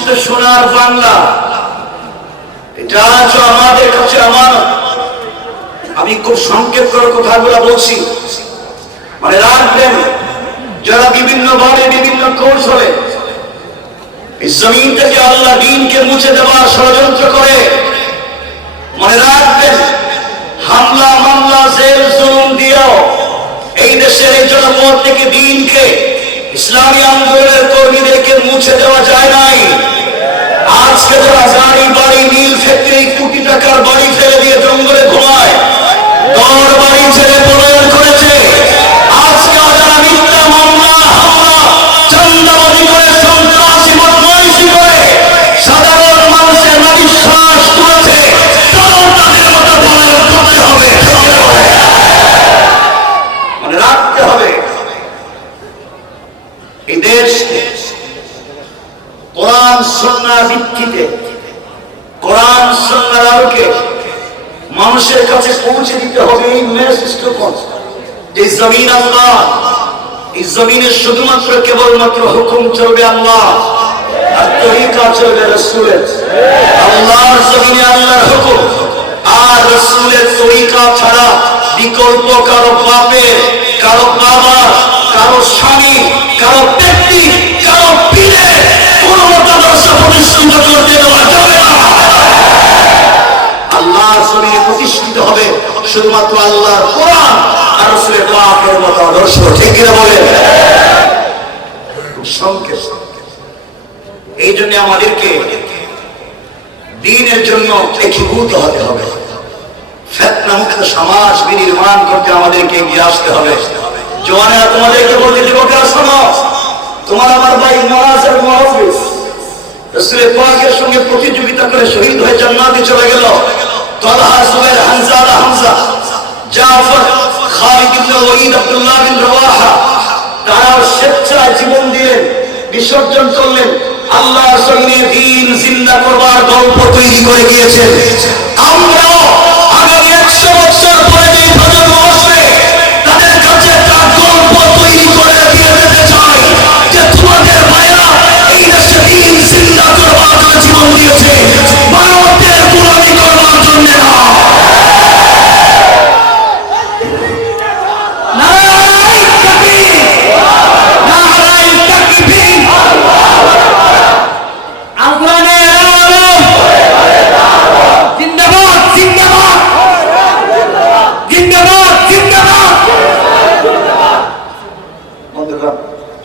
সমস্ত সোনার বাংলা, এটা আজ আমাদের কাছে আমানত। আমি খুব সংক্ষেপ করে কথাগুলো বলছি, মানে রাখবেন যারা বিভিন্ন ভাবে বিভিন্ন কৌশলে এই জমিন থেকে আল্লাহ দ্বীনকে মুছে দেওয়ার ষড়যন্ত্র করে, মনে রাখবেন হামলা মামলা জেল জুলুম দিয়েও এই দেশের এই জনপদ থেকে দ্বীনকে, ইসলামী আন্দোলনের কর্মীদেরকে মুছে দেওয়া যায় নাই। আজকে যারা গাড়ি বাড়ি মিল ফ্যাক্টরি কোটি টাকার বাড়ি ফেলে দিয়ে জঙ্গলে ঘুমায়, ঘর বাড়ি ছেড়ে পলায়ন করেছে, আজকে যারা মিথ্যা মামলা হামলা চাঁদাবাজি করে সন্ত্রাসী বদমাইশি করে সাধারণ মানুষের নাবিশ্বাস তুলেছে, তারাও তাদের মতো পলায়ন করতে হবে। মনে রাখতে হবে এই দেশ কোরআন সুন্নাহর ভিত্তিতে, কোরআন সুন্নাহর আলোকে মানুষের কাছে পৌঁছে দিতে হবে। এই মেসেজটুকু যে জমিন আল্লাহ, এই জমিনে শুধুমাত্র কেবলমাত্র হুকুম চলবে আল্লাহ আর তরিকা চলবে রাসূলের। আল্লাহর জমিনে আল্লাহর হুকুম আর রাসূলের তরিকা ছাড়া বিকল্প কারো বাপের, কারো বাবা, কারো স্বামী, কারো ব্যক্তি, কারো পীরের কোনো মতাদর্শ প্রতিষ্ঠিত করতে দেওয়া যাবে না। আল্লাহর জমিনে প্রতিষ্ঠিত হবে শুধুমাত্র আল্লাহর কোরআন আর রাসূলের পাকের মতাদর্শ। ঠিক কিনা বলেন? সংক্ষেপ। এই জন্য আমাদেরকে দ্বীনের জন্য একীভূত হতে হবে। ফিতনা মুক্ত সমাজ বিনির্মাণ করতে আমাদেরকে এগিয়ে আসতে হবে। জওয়ানেরা তোমাদেরকে বলতে, যুবকেরা শোনো, তোমার আমার ভাই মুআজ আর মুহাফিজ রাসূলের পাকের সঙ্গে প্রতিযোগিতা করে শহীদ হয়ে জান্নাতে চলে গেল। তালহা, জুবাইর, হামজা, হামজা, জাফর, খালিদ ইবনে ওয়ালিদ, আব্দুল্লাহ বিন রাওয়াহা, তারা স্বেচ্ছায় জীবন দিলেন, বিসর্জন করলেন। আল্লাহর জমিনে দ্বীন জিন্দা করবার গল্প তৈরি করে গিয়েছেন। আমরাও আগামী 100 বছর পরে যে প্রজন্ম আসবে তাদের কাছে তার গল্প তৈরি করে দিয়ে যেতে চাই যে তোমাদের ভাইরা এই দেশে দ্বীন জিন্দা করবার জন্য জীবন দিয়েছে, ভারতের গোলামি করবার জন্য না।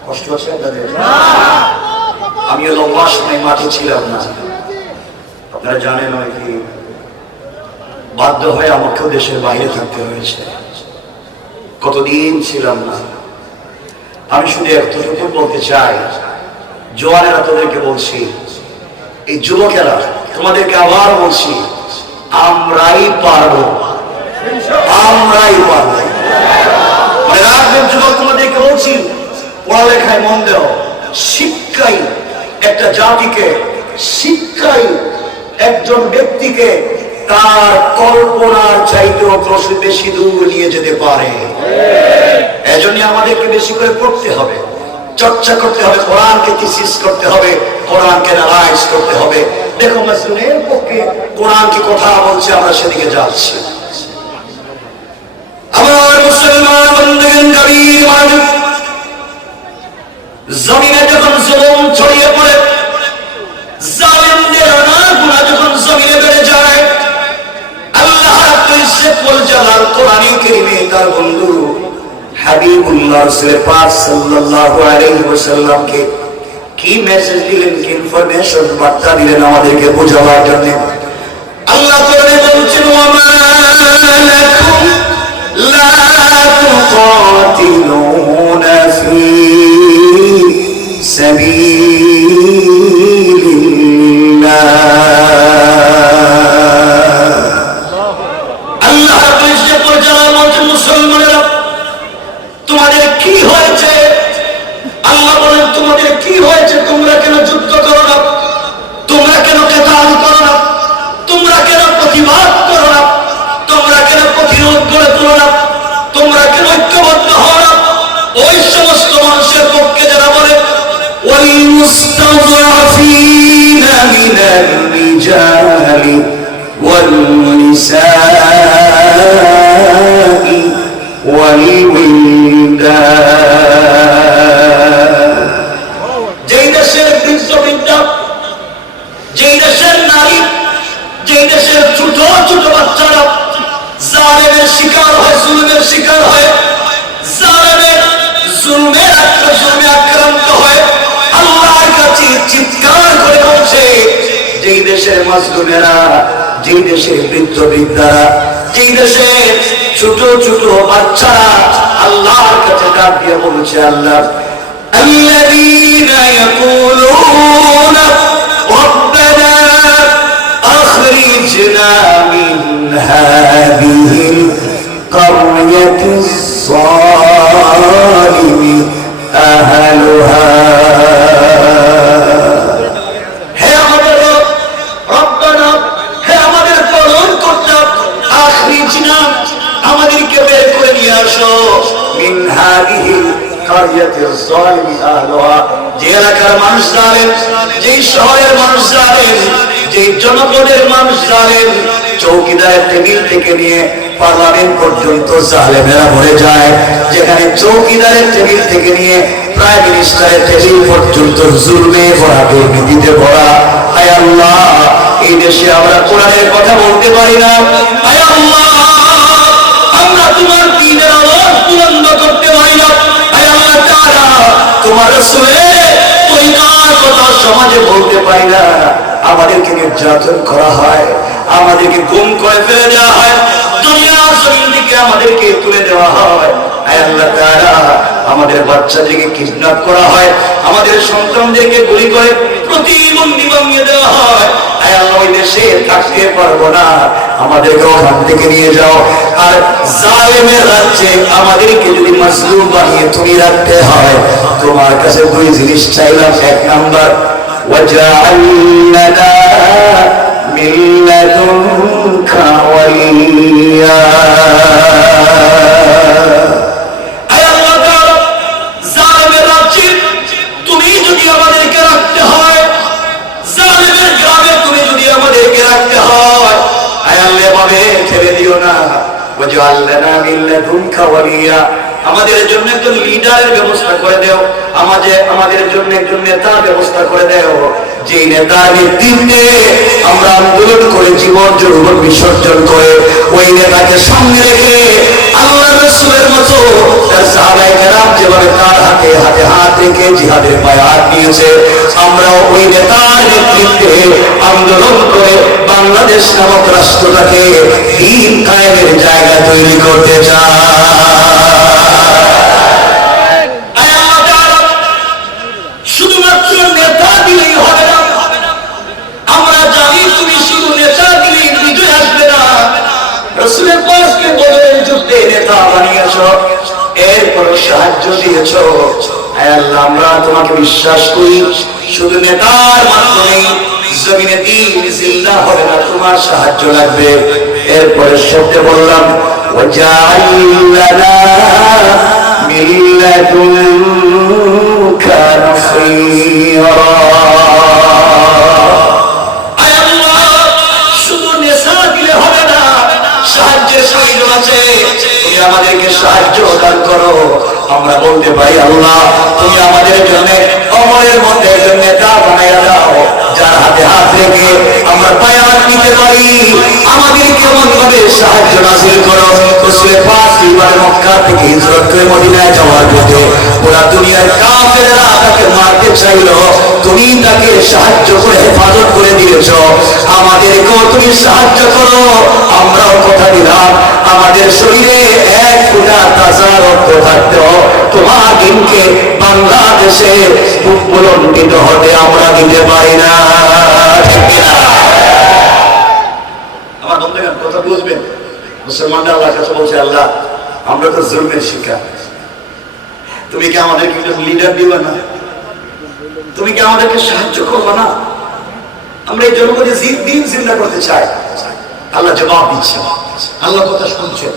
কষ্ট হচ্ছে আপনাদের? আমিও লম্বা সময় মাঠে ছিলাম না, আপনারা জানেন কি, বাধ্য হয়ে আমাকেও দেশের বাইরে থাকতে হয়েছে। কতদিন ছিলাম না। আমি শুধু এতটুকু বলতে চাই, জওয়ানেরা তোদেরকে বলছি, এই যুবকেরা তোমাদেরকে আবার বলছি, আমরাই পারবো, আমরাই পারবো। মানে রাখবেন যুবক, তোমাদেরকে বলছি, পড়ালেখায় মন দেও। শিক্ষাই একটা জাতিকে, শিক্ষাই একজন ব্যক্তিকে তার কল্পনার চাইতেও বেশি দূর নিয়ে যেতে পারে। এজন্য আমাদেরকে বেশি করে পড়তে হবে, চর্চা করতে হবে, কোরআনকে থিসিস করতে হবে, কোরআনকে অ্যানালাইজ করতে হবে। দেখো মাসুলের পক্ষে কোরআন কি কথা বলছে, আমরা সেদিকে যাচ্ছি। আমার মুসলমান বন্ধুগণ, কবির মালিক জমিনে যখন জুলুম ছড়িয়ে পড়ে, জালিমদের গুনাহ যখন জমিনে বেড়ে যায়, আল্লাহ রাব্বুল ইজ্জত ওয়াল জালাল কোরআনে কারীমে তার বন্ধু হাবিবুল্লাহ রাসূল পাক সাল্লাল্লাহু আলাইহি ওয়াসাল্লামকে কি মেসেজ দিলেন, কি ইনফরমেশন বার্তা দিলেন আমাদেরকে বোঝাবার জন্য। আল্লাহ কোরআনে বলছেন, ওয়া মা লাকুম লা তুকাতিলুনা ফি সাবিলিল্লাহ। আল্লাহ রাব্বুল ইজ্জত ওয়াল জালাল বলছেন, মুসলমানেরা তোমাদের কি হয়েছে? আল্লাহ বলেন, তোমাদের কি হয়েছে? তোমরা কেন যুদ্ধ করো না? তোমরা কেন কিতাল করো না? তোমরা কেন প্রতিবাদ করো না? তোমরা কেন প্রতিরোধ করে তোলো না? তোমরা কেন ঐক্যবদ্ধ হও না? ওই সমস্ত الرجال والنساء والولدان যেই দেশের বৃদ্ধ-বৃদ্ধা, যেই দেশের নারী, যেই দেশের ছোট ছোট বাচ্চারা জালেমের শিকার হয়, জুলুমের শিকার হয়, জালেমের জুলুমে আক্রান্ত হয়, আল্লাহর কাছে চিৎকার করে বলছে, যেই দেশের মাজলুমেরা, যেই দেশের বৃদ্ধ-বৃদ্ধারা, যেই দেশের ছোট ছোট বাচ্চারা আল্লাহর কাছে ডাক দিয়ে বলছে, আল্লাহ الذين يقولون ربنا أخرجنا من هذه القرية الظالم أهلها আমাদেরকে বের করে নিয়ে আসো মিন হাদিহিল কারিয়াতিল যালিম আহলুহা, যে এলাকার মানুষ জালেম, যে শহরের মানুষ জালেম, যে জনপদের মানুষ জালেম, চৌকিদারের টেবিল থেকে নিয়ে পার্লামেন্ট পর্যন্ত জালেমেরা ভরে যায়, যেখানে চৌকিদারের টেবিল থেকে নিয়ে প্রাইম মিনিস্টারের টেবিল পর্যন্ত জুলমে ভরা, দুর্নীতিতে ভরা। আয় আল্লাহ, এই দেশে আমরা কোরআনের কথা বলতে পারি না। আয় আল্লাহ, আমরা তোমার দ্বীনের আওয়াজ বুলন্দ করতে পারি না। আয় আল্লাহ তাআলা, তোমার রাসূলের তরিকার কথা সমাজে বলতে পারি না। আমাদেরকে নির্যাতন করা হয়, আমাদেরকে গুম করে ফেলে দেওয়া হয়, দুনিয়ার জমিন থেকে আমাদেরকে তুলে দেওয়া হয়। আয় আল্লাহ তাআলা, আমাদের বাচ্চাদেরকে কিডন্যাপ করা হয়, আমাদের সন্তানদেরকে গুলি করে প্রতিবন্ধী বানিয়ে দেওয়া হয়। আয় আল্লাহ, ওই দেশে থাকতে পারবো না, আমাদেরকে ওখান থেকে নিয়ে যাও। আর জালেমের রাজ্যে আমাদেরকে যদি মাজলুম বানিয়ে তুমি রাখতে হয়, তোমার কাছে দুই জিনিস চাইলাম। এক নাম্বার, ওয়াজআল লানা মিন লাদুনকা ওয়ালিয়া। আয় আল্লাহ তাআলা, জালেমের রাজ্যে তুমি যদি আমাদেরকে রাখতে হয়, জালেমের গ্রামে তুমি যদি আমাদেরকে রাখতে হয়, আয় আল্লাহ এভাবে ছেড়ে দিও না। ওয়াজআল লানা মিন লাদুনকা ওয়ালিয়া, আমাদের জন্য একজন লিডারের ব্যবস্থা করে দাও, আমাদের জন্য একজন নেতার ব্যবস্থা করে দাও, যে নেতার নেতৃত্বে আমরা আন্দোলন করে জীবন যৌবন বিসর্জন করে ওই নেতাকে সামনে রেখে আল্লাহ রাসূলের মতো তার সাহাবায়ে কেরাম যেভাবে তার হাতে হাতে হাত রেখে জিহাদের পায়ে হাত দিয়েছে, আমরা ওই নেতার নেতৃত্বে আন্দোলন করে বাংলাদেশ নামক রাষ্ট্রটাকে দ্বীন কায়েমের জায়গা তৈরি করতে চাই। শুধুমাত্র নেতা দিলেই হবে না, আমরা জানি তুমি শুধু নেতা দিলেই বিজয় আসবে না। রাসূলের পাশকে বদরের যুদ্ধে নেতা বানিয়েছ, এরপর সাহায্য দিয়েছ। আয় আল্লাহ, আমরা তোমাকে বিশ্বাস করি, শুধু নেতার মাধ্যমে জমিনে দ্বীন জিন্দা হবে না, তোমার সাহায্য লাগবে। এরপরে শব্দে বললাম, ওয়াজআল লানা মিন লাদুনকা নাসীরা। আয় আল্লাহ, শুধু নেতা দিলে হবে না, সাহায্যের প্রয়োজন আছে, তুমি আমাদেরকে সাহায্য দান করো। আমরা বলতে পারি, আল্লাহ তুমি আমাদের জন্য অমরের মধ্যে একজন নেতা বানাইয়া দাও, যার হাতে হাত রেখে আমরা বায়াত নিতে পারি। আমাদেরকে এমন ভাবে সাহায্য নাযিল করো। রাসূলের পাক দুইবার মক্কা থেকে হিজরত করে মদিনায় যাওয়ার পথে পুরা দুনিয়ার কাফেররা তাকে মারতে চাইল, তুমি তাকে সাহায্য করে হেফাজত করে দিয়েছ। আমাদেরকেও তুমি সাহায্য করো। আমরাও কথা দিলাম, আমাদের শরীরে এক ফোঁটা তাজা রক্ত থাকতেও তোমার দিনকে বাংলাদেশে বুলন্ডিত হতে আমরা দিতে পারি না। আমার বন্ধুগণ, কথা বুঝবেন, মুসলমানরা আল্লাহর কাছে বলছে, আল্লাহ আমরা তো জুলমের শিকার, তুমি কি আমাদেরকে লিডার দিবে না? তুমি কি আমাদেরকে সাহায্য করবে না? আমরা এই জনপদে দিন জিন্দা করতে চাই। আল্লাহ জবাব দিচ্ছে, আল্লাহ কথা শুনছে।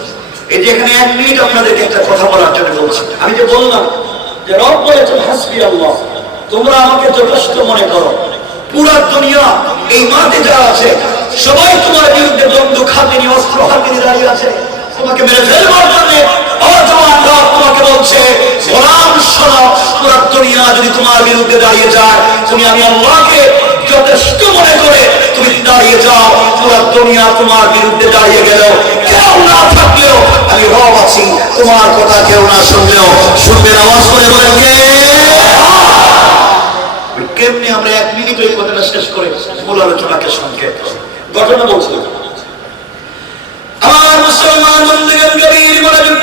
এই যে এখানে 1 মিনিট আপনাদেরকে একটা কথা বলার জন্য বলছি। আমি যে বললাম যে রব বলেছেন হাসবি আল্লাহ, তোমরা আমাকে যথেষ্ট মনে করো, পুরা দুনিয়া এই মাঠে যারা আছে সবাই তোমার বিরুদ্ধে বন্দুক হাতে নিয়ে অস্ত্র হাতে নিয়ে দাঁড়িয়ে আছে তোমাকে মেরে ফেলবার জন্য। তোমাকে বলছে গোলাম শোনো, পুরা দুনিয়া যদি তোমার বিরুদ্ধে দাঁড়িয়ে যায়, তুমি আমি আল্লাহকে যথেষ্ট মনে করে তুমি দাঁড়িয়ে যাও। পুরা দুনিয়া তোমার বিরুদ্ধে দাঁড়িয়ে গেল, কেউ না থাকলেও আমি রব আছি, তোমার কথা কেউ না শুনলেও শুনবেন। আওয়াজ করে বলেন কে? কেমনি আমরা 1 মিনিট ওই কথাটা শেষ করে মূল আলোচনাকে সংক্ষেপ ঘটনা বলছি। আমার মুসলমান বন্ধুগণ গভীর মনোযোগ,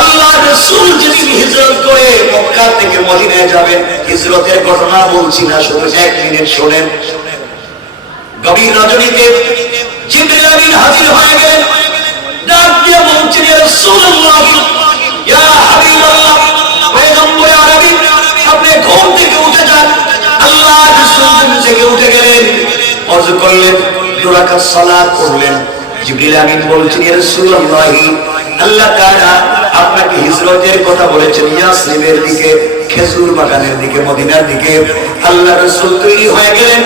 আল্লাহর রাসূল যেদিন হিজরত করে মক্কা থেকে মদিনায় যাবেন, হিজরতের ঘটনা বলছি না, শুধু 1 মিনিট শুনেন। গভীর রজনীতে জিবরিল আমিন হাজির হয়ে গেলেন, ডাক দিয়ে বলছেন ইয়া রাসূলুল্লাহ, ইয়া হাবিবাল্লাহ, পয়গম্বর আরবি, আপনি ঘুম থেকে উঠে যান। আল্লাহর রাসূল ঘুম থেকে উঠে গেলেন, ওযু করলেন, 2 রাকাত সালাত পড়লেন। জিবরিল আমিন বলছেন ইয়া রাসূলুল্লাহ, আল্লাহ তাআলা আপনাকে হিজরতের কথা বলেছেন ইয়াসরিবের দিকে, খেজুর বাগানের দিকে, মদিনার দিকে। আল্লাহ রাসূল তৈরি হয়ে গেলেন,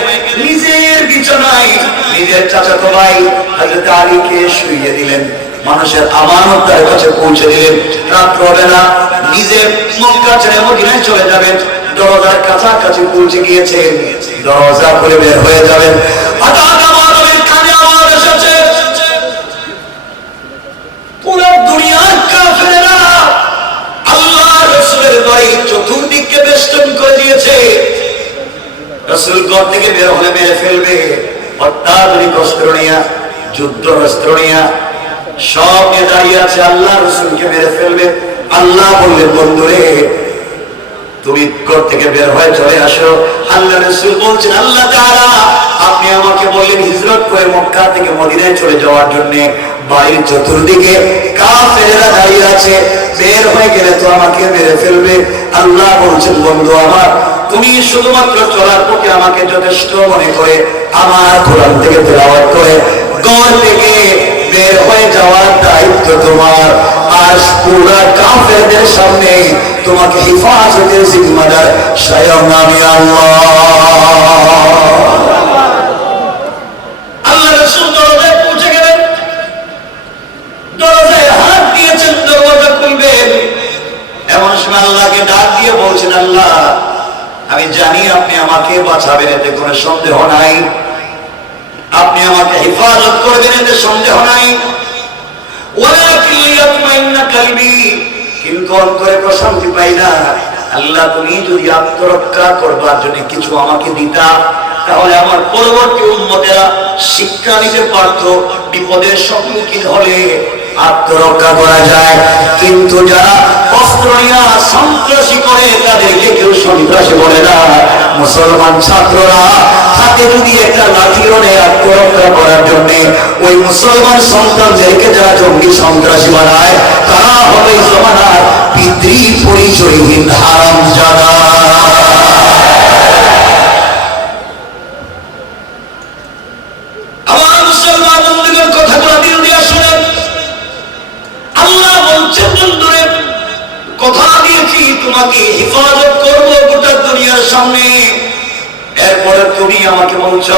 নিজের বিছানায় নিজের চাচাতো ভাই হযরত আলীকে শুইয়ে দিলেন, মানুষের আমানত তার কাছে পৌঁছে দিলেন। রাত্রবেলা নিজে মক্কা ছেড়ে মদিনায় চলে যাবেন, দরজার কাছাকাছি পৌঁছে গিয়েছেন, দরজা খুলে বের হয়ে যাবেন। হঠাৎ আমার নবীর কানে আওয়াজ এসেছে, পুরো দুনিয়ার কাফেররা আল্লাহর রাসূলের বাড়ি চতুর্দিকে বেষ্টন করে দিয়েছে, রাসূল ঘর থেকে বের হলে মেরে ফেলবে, অত্যাধুনিক অস্ত্র নিয়ে, যুদ্ধ অস্ত্র নিয়ে সব নিয়ে দাঁড়িয়ে আছে, আল্লাহ রাসূলকে মেরে ফেলবে। আল্লাহ বললেন, বন্ধুরে তুমি ঘর থেকে বের হয়ে চলে আসো। আল্লাহ রাসূল বলছেন, আল্লাহ তাআলা আপনি আমাকে বললেন হিজরত করে মক্কা থেকে মদিনায় চলে যাওয়ার জন্য, বাড়ির চতুর্দিকে কাফেররা দাঁড়িয়ে আছে, বের হয়ে গেলে তো আমাকে মেরে ফেলবে। আল্লাহ বলছেন, বন্ধু আমার, তুমি শুধুমাত্র চলার পথে আমাকে যথেষ্ট মনে করে আমার কোরআন থেকে তেলাওয়াত করে ঘর থেকে বের হয়ে যাওয়ার দায়িত্ব তোমার। আর পুরা কাফেরদের সামনে তোমাকে হিফাজতের জিম্মাদার স্বয়ং আমি আল্লাহ। আল্লাহ রাসূল দরজায় পৌঁছে গেলেন, দরজায় হাত দিয়েছেন, দরজা খুলবেন, এমন সময় আল্লাহকে ডাক দিয়ে বলছেন, আল্লাহ আমি জানি আপনি আমাকে বাঁচাবেন, এতে কোনো সন্দেহ নাই, আপনি আমাকে হেফাজত করবেন, এতে সন্দেহ নাই। ওয়ালাকিন লিয়াতমাইন্না কলবি, কিন্তু অন্তরে প্রশান্তি পাই না। আল্লাহ তুমি যদি আত্মরক্ষা করবার জন্য কিছু আমাকে দিতা, তাহলে আমার পরবর্তী উম্মতেরা শিক্ষা নিতে পারত, বিপদের সম্মুখীন হলে আত্মরক্ষা করা যায়। কিন্তু যারা অস্ত্র নিয়ে সন্ত্রাসী করে তাদেরকে কেউ সন্ত্রাসী বলে না। মুসলমান ছাত্ররা হাতে যদি একটা লাঠি ওনে আত্মরক্ষা করার জন্য ওই মুসলমান সন্তানদেরকে যারা জঙ্গি সন্ত্রাসী বানায়, তারা হবে জমানার পিতৃ পরিচয়হীন হারামজাদা। আমার মুসলমান বন্ধুদের কথাগুলো দিল দিয়ে শুনেন। আল্লাহ বলছেন, বন্ধুরে কথা দিয়েছি তোমাকে হেফাজত করবো গোটা দুনিয়ার সামনে, এরপরে তুমি আমাকে বলছো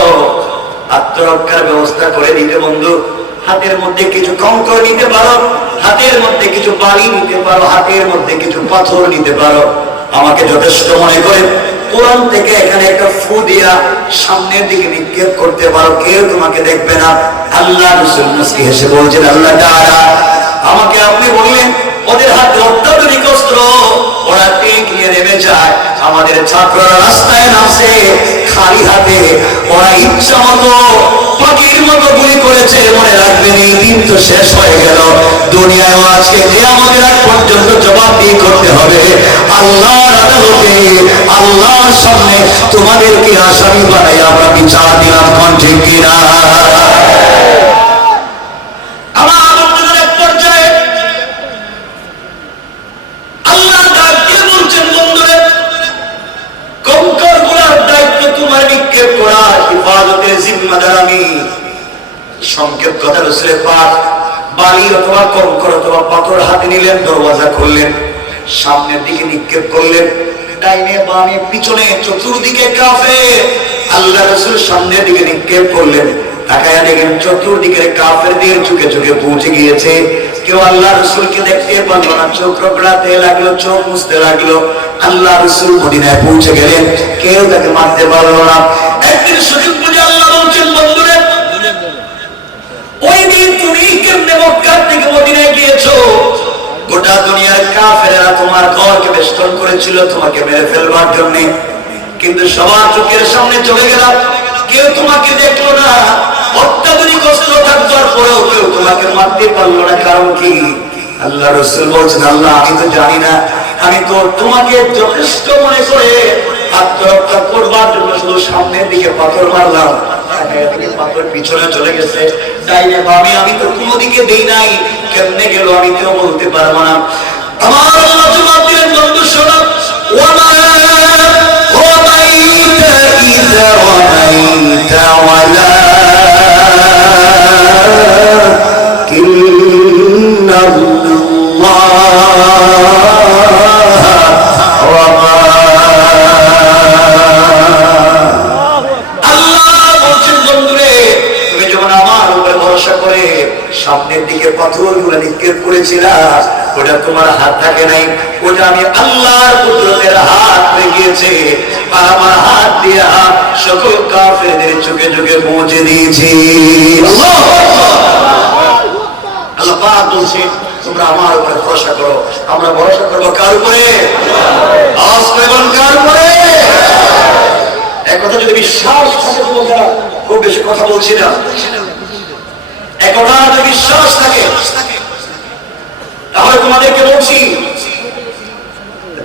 আত্মরক্ষার ব্যবস্থা করে দিতে। বন্ধু, হাতের মধ্যে কিছু কঙ্কর নিতে পারো, হাতের মধ্যে কিছু বালি নিতে পারো, হাতের মধ্যে কিছু পাথর নিতে পারো, আমাকে যথেষ্ট মনে করে কোরআন থেকে এখানে একটা ফু দিয়া সামনের দিকে নিক্ষেপ করতে পারো, কেউ তোমাকে দেখবে না। আল্লাহ রাসূল মুস্কি হেসে বলছেন, আল্লাহ তাআলা আমাকে আপনি বললেন ওদের হাতে অত্যাধুনিক অস্ত্র, ওরা টেক নিয়ে নেমে যায়, আমাদের ছাত্ররা রাস্তায় নামছে খালি হাতে, ওরা ইচ্ছা মতো পাখির মতো গুলি করেছে। মনে রাখবেন এই দিন তো শেষ হয়ে গেল, দুনিয়ায় আজকে কিয়ামতের আগ পর্যন্ত জবাবদিহি করতে হবে আল্লাহর আদালতে। আল্লাহর সামনে তোমাদেরকে আসামি বানাই আমরা বিচার দিলাম, কোন ঠিক কিনা? সংকেত কথা রসুলের পাক, বালি অথবা কঙ্কর অথবা পাথর হাতে নিলেন, দরওয়াজা খুললেন, সামনের দিকে নিক্ষেপ করলেন, ডাইনে বামে পিছনে চতুর্দিকে কাফের। আল্লাহ রাসূল সামনের দিকে নিক্ষেপ করলেন, তাকায়া দেখেন চতুর্দিকে কাফেরদের চোখে চোখে পৌঁছে গিয়েছে। কেউ আল্লাহ রাসূলকে দেখতে পারলো না, চোখ রগড়াতে লাগলো, চোখ মুছতে লাগলো। আল্লাহ রাসূল মদিনায় পৌঁছে গেলেন, কেউ তাকে মারতে পারলো না। একদিন সুযোগ বুঝে আল্লাহ বলছেন, বন্ধুরে ওই দিন তুমি কেমনে মক্কা থেকে মদিনায় গিয়েছো, গোটা দুনিয়ার কাফেররা তোমার ঘরকে বেষ্টন করেছিল তোমাকে মেরে ফেলবার জন্য, কিন্তু সবার চোখের সামনে চলে গেলাম, কেউ তোমাকে দেখলো না। অত্যাধুনিক অস্ত্র থাকবার পরেও কেউ তোমাকে মারতে পারলো না, কারণ কি? আল্লাহ রাসূল বলছেন, আল্লাহ আমি তো জানি না, আমি তো তোমাকে যথেষ্ট মনে করে আত্মরক্ষা করবার জন্য শুধু সামনের দিকে পাথর মারলাম, পাথর পিছনে চলে গেছে, ডাইনে বামে আমি তো কোনো দিকে দেই নাই, কেমনে গেল আমি কেউ বলতে পারবো না। আমার আল্লাহ জবাব দিলেন, বন্ধু শোনো, ওয়ামা রামাইতা ইযা রামাইতা সামনের দিকে পাথরগুলো নিক্ষেপ করেছিলা, ওটা তোমার হাত থাকে নাই, ওটা আমি আল্লাহর কুদরতের হাত হয়ে গিয়েছে। আর আমার হাত দিয়ে সকল কাফেরদের চোখে চোখে পৌঁছে দিয়েছি। আল্লাহ পাক বলছে, তোমরা আমার উপরে ভরসা করো। আমরা ভরসা করবো কার উপরে? আওয়াজ করে বলুন, কার উপরে? এক কথা যদি বিশ্বাস থাকে, তোমরা খুব বেশি কথা বলছি না, একটার বিশ্বাস থাকে, তাহলে তোমাদেরকে বলছি,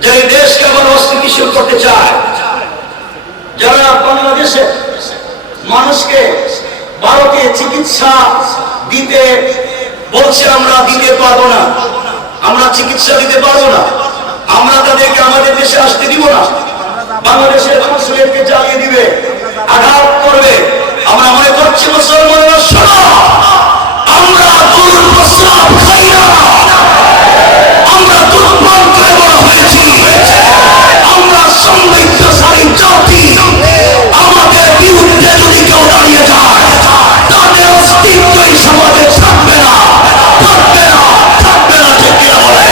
যে দেশকে আবার অস্থিতিশীল করতে চায়, যারা বাংলাদেশে মানুষকে ভারতে চিকিৎসা দিতে বলছে, আমরা দিতে পারবো না, আমরা চিকিৎসা দিতে পারবো না, আমরা তাদেরকে আমাদের দেশে আসতে দিব না, বাংলাদেশের কনসুলেটকে জ্বালিয়ে দিবে, আঘাত করবে। আমরা মনে করছি মুসলমানরা, শোনো, আমরা গরুর প্রস্রাব খাই না, আমরা দুর্বল করে বড় হয়েছি, আমরা সমৃদ্ধশালী জাতি। আমাদের বিরুদ্ধে যদি কেউ দাঁড়িয়ে যায়, তাদের অস্তিত্বই সমাজে থাকবে না, থাকবে না, থাকবে না। ঠিক কিনা বলে?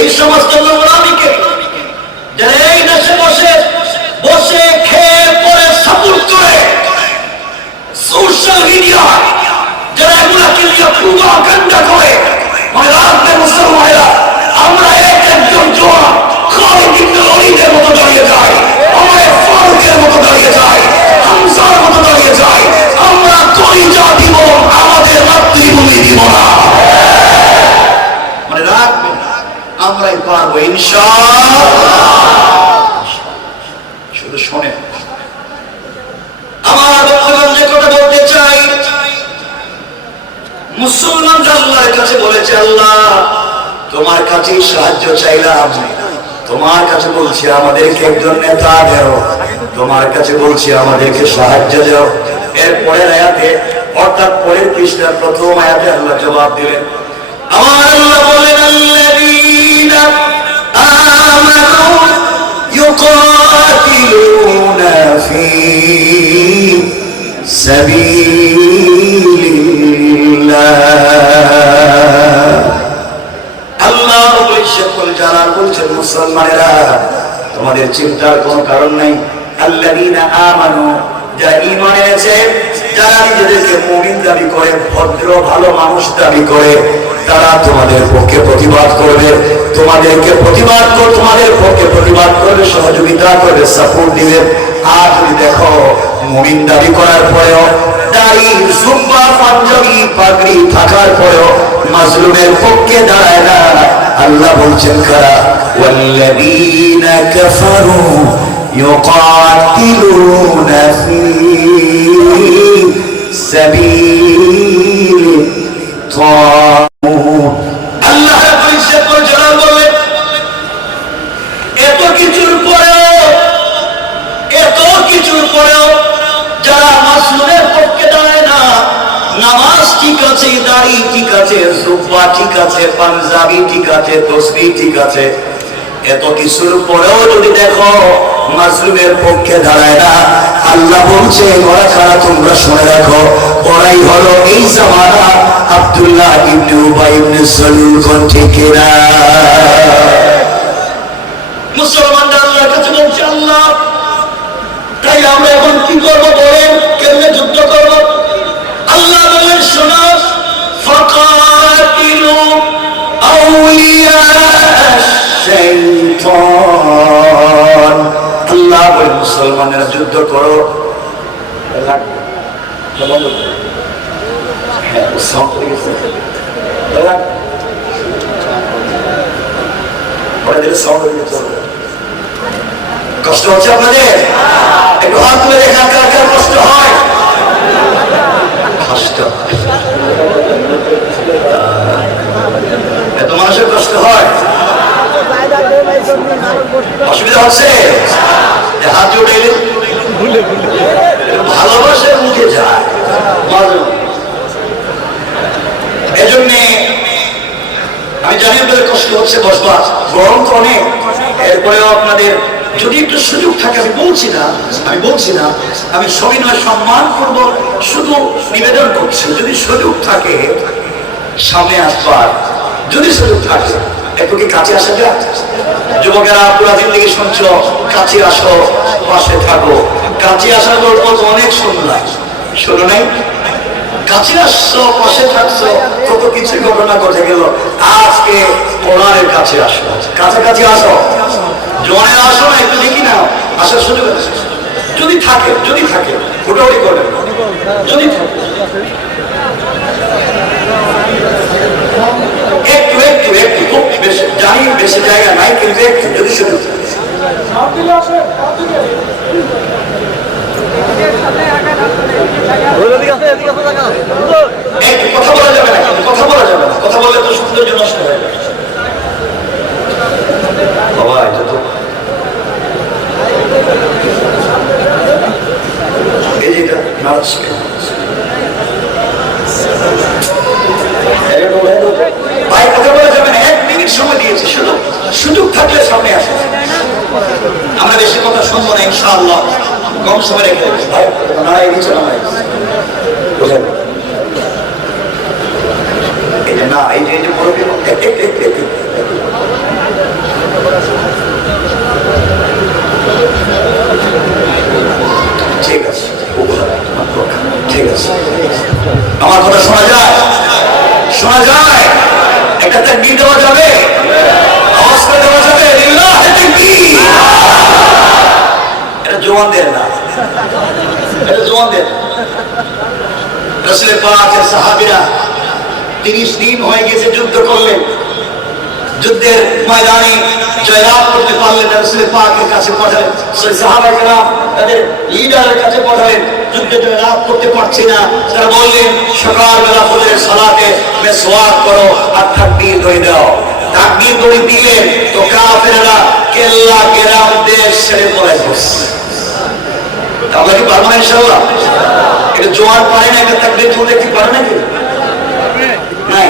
এই সমস্ত নোংরামিকে যারা এই দেশে বসে বসে খেয়ে পরে সাপোর্ট করে, সোশ্যাল মিডিয়ায় যারা এগুলাকে নিয়ে প্রোপাগান্ডা করে, মানে রাখবে মুসলমানেরা, আমরা একজন জোয়ান খালিদ ইবনে ওলীদের মতো দাঁড়িয়ে যাই, আমরা ফারুকের মতো দাঁড়িয়ে যাই, হামজার মতো দাঁড়িয়ে যাই, আমরা কলিজা দিব, আমাদের মাতৃভূমি দিব না। মানে রাখবে, আমরাই পারবো ইনশাআল্লাহ। শুধু শোনে, আমার বন্ধুগণ যে কথা বলতে চাই, মুসলমান আল্লাহর কাছে বলেছে, আল্লাহ তোমার কাছেই সাহায্য চাইলাম, তোমার কাছে বলছি আমাদেরকে একজন নেতা দেও, তোমার কাছে বলছি আমাদেরকে সাহায্য দাও। এরপরের আয়াতে, অর্থাৎ পরের পৃষ্ঠার প্রথম আয়াতে আল্লাহ জবাব দিলেন, আমার আল্লাহ বলেন, আল্লাযীনা আমানু ইউকাতিলুনা ফী সাবিলিল্লাহ। আল্লাহ যারা বলছেন, মুসলমানেরা তোমাদের চিন্তার কোনো কারণ নাই। আল্লাযীনা আমানু, যারা ঈমান এনেছে, যারা নিজেদেরকে মুমিন দাবি করে, ভদ্র ভালো মানুষ দাবি করে, তারা তোমাদের পক্ষে প্রতিবাদ করবে, তোমাদেরকে প্রতিবাদ করে, তোমাদের পক্ষে প্রতিবাদ করবে, সহযোগিতা করবে, সাপোর্ট দিবে। আর যদি দেখো মুমিন দাবি করার পরেও, দাড়ি জুব্বা পাঞ্জাবি পাগড়ি থাকার পরেও মাজলুমের পক্ষে দাঁড়ায় না, আল্লাহ বলছেন কারা? ওয়াল্লাযীনা কাফারু ইউকাতিলুনা ফী সাবিলিল্লাহ। আল্লাহ রাব্বুল ইজ্জত ওয়াল জালাল বলেন, ঠিক আছে, পাঞ্জাবি ঠিক আছে, তসবিহ ঠিক আছে, এত কিছুর পরেও যদি দেখো মাজলুমের পক্ষে দাঁড়ায় না, আল্লাহ বলছে ওরা কারা তোমরা শুনে রাখো, ওরাই হলো এই জামানা আব্দুল্লাহ ইবনে উবাই ইবনে সালুল। কোন ঠিক কিনা? মুসলমানরা আল্লাহর কাছে বলছে, আল্লাহ তাই আমরা এখন কি করবো বলেন, কেমনে যুদ্ধ করবো? আল্লাহ বলেন শোনো, ফাকাতিলু আউলিয়া শাইতান। আল্লাহ বলেন মুসলমানেরা যুদ্ধ করো। কষ্ট হচ্ছে আপনাদের? একটু হাত তুলে দেখান কার কার কষ্ট হয়। কষ্ট, এত মানুষের কষ্ট হয়, অসুবিধা হচ্ছে? হাত জোটে ভালোবাসার মুখে যায়। এজন্যে আমি জানি আপনাদের কষ্ট হচ্ছে, বসবার গরম তো অনেক, এরপরেও আপনাদের যদি একটু সুযোগ থাকে, আমি বলছি না আমি সবিনয় সম্মান করব, শুধু নিবেদন করছি, যদি সুযোগ থাকে সামনে আসবার, যদি সুযোগ থাকে একটু কি কাছে আসা যায়? যুবকেরা পুরা জিন্দগি শুনছো, কাছে আসো, পাশে থাকো। কাছে আসার গল্প তো অনেক শুনলাম, শোনো নাই? কাছে আসছো, পাশে থাকছো, কত কিছু ঘটনা ঘটে গেল। আজকে কোরআনের কাছে আসো, কাছাকাছি আসো, জোয়ানের আসো না, একটু দেখি না আসার সুযোগ আছে। যদি থাকে ওটাই করবেন, যদি থাকে একটু খুব বেশি জানি, বেশি জায়গা নাই, কিন্তু একটু যদি সুযোগ থাকে। কথা বলা যাবে না, কথা বললে তো সৌন্দর্য নষ্ট হয়ে যাবে। বাবা এটা তো এই যে এটা নাচছে, ভাই কথা বলা যাবে না, 1 মিনিট সময় দিয়েছে, সুযোগ থাকলে সামনে আসে। আমরা বেশি কথা শুনবো না ইনশাআল্লাহ, কম সময় রেখে ভাই নাড়াই দিচ্ছে না ভাই, এই যে না, এই যে ঠিক আছে, ঠিক আছে, আমার কথা শোনা যায়? একটা তাকবীর দেওয়া যাবে, আওয়াজ করে দেওয়া যাবে, লিল্লাহি তাকবীর। এটা জওয়ানদের না, এটা জওয়ানদের। রাসূল পাকের সাহাবীরা 30 দিন হয়ে গেছে যুদ্ধ করলেন, যুদ্ধের ময়দানে জয়লাভ করতে পারলেন, রাসূল পাকের কাছে পাঠালেন, সাহাবায়ে কেরাম তাদের লিডারের কাছে পাঠালেন, যুদ্ধে জয়লাভ করতে পারছি না। তারা বললেন সকালবেলা ফজরের সালাতে মেসওয়াক করো আর তাকবীর দড়ি দাও। তাকবীর দড়ি দিলেন তো কাফেররা কেল্লা গেরাম দেশ ছেড়ে পলায় গেছে। আমরা কি পারবো না ইনশাআল্লাহ? এটা জোয়ান পারে না, এটা তাকবীর তুলতে কি পারে নাকি? নাই।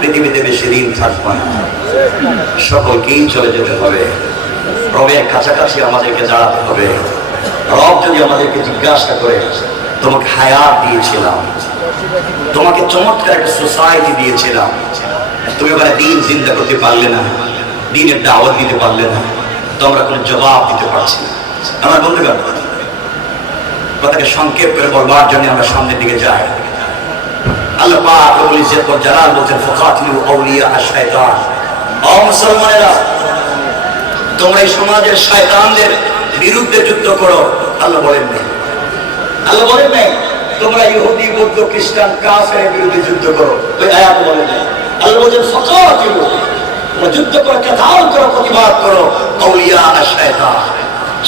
পৃথিবীতে বেশি দিন থাকবো না, সকলকেই চলে যেতে হবে। রবের কাছাকাছি আমাদেরকে দাঁড়াতে হবে। রব যদি আমাদেরকে জিজ্ঞাসা করে, তোমাকে হায়াত দিয়েছিলাম, তোমাকে চমৎকার একটা সোসাইটি দিয়েছিলাম, তুমি ওখানে দিন চিন্তা করতে পারলে না, দিনের দাওয়াত দিতে পারলে না, তোমরা কোনো জবাব দিতে পারছি না। আমার বন্ধুগণ, কথাকে সংক্ষেপ করে বলবার জন্য আমরা সামনের দিকে যাই। আল্লাহ পাক রব্বুল ইজ্জত ওয়াল জালাল বলেন, ফাকাতিলু আউলিয়া আশ-শাইতান। ও মুসলমানেরা, তোমরা এই সমাজের শয়তানদের বিরুদ্ধে যুদ্ধ করো। আল্লাহ বলেন না, আল্লাহ বলেন না তোমরা ইহুদি, বৌদ্ধ, খ্রিস্টান, কাফেরের বিরুদ্ধে যুদ্ধ করো। ওই আয়াত বলেন না। আল্লাহ বলেন ফাকাতিলু, তোমরা যুদ্ধ করো, কেতাল করো, প্রতিবাদ করো আউলিয়া আশ-শাইতান,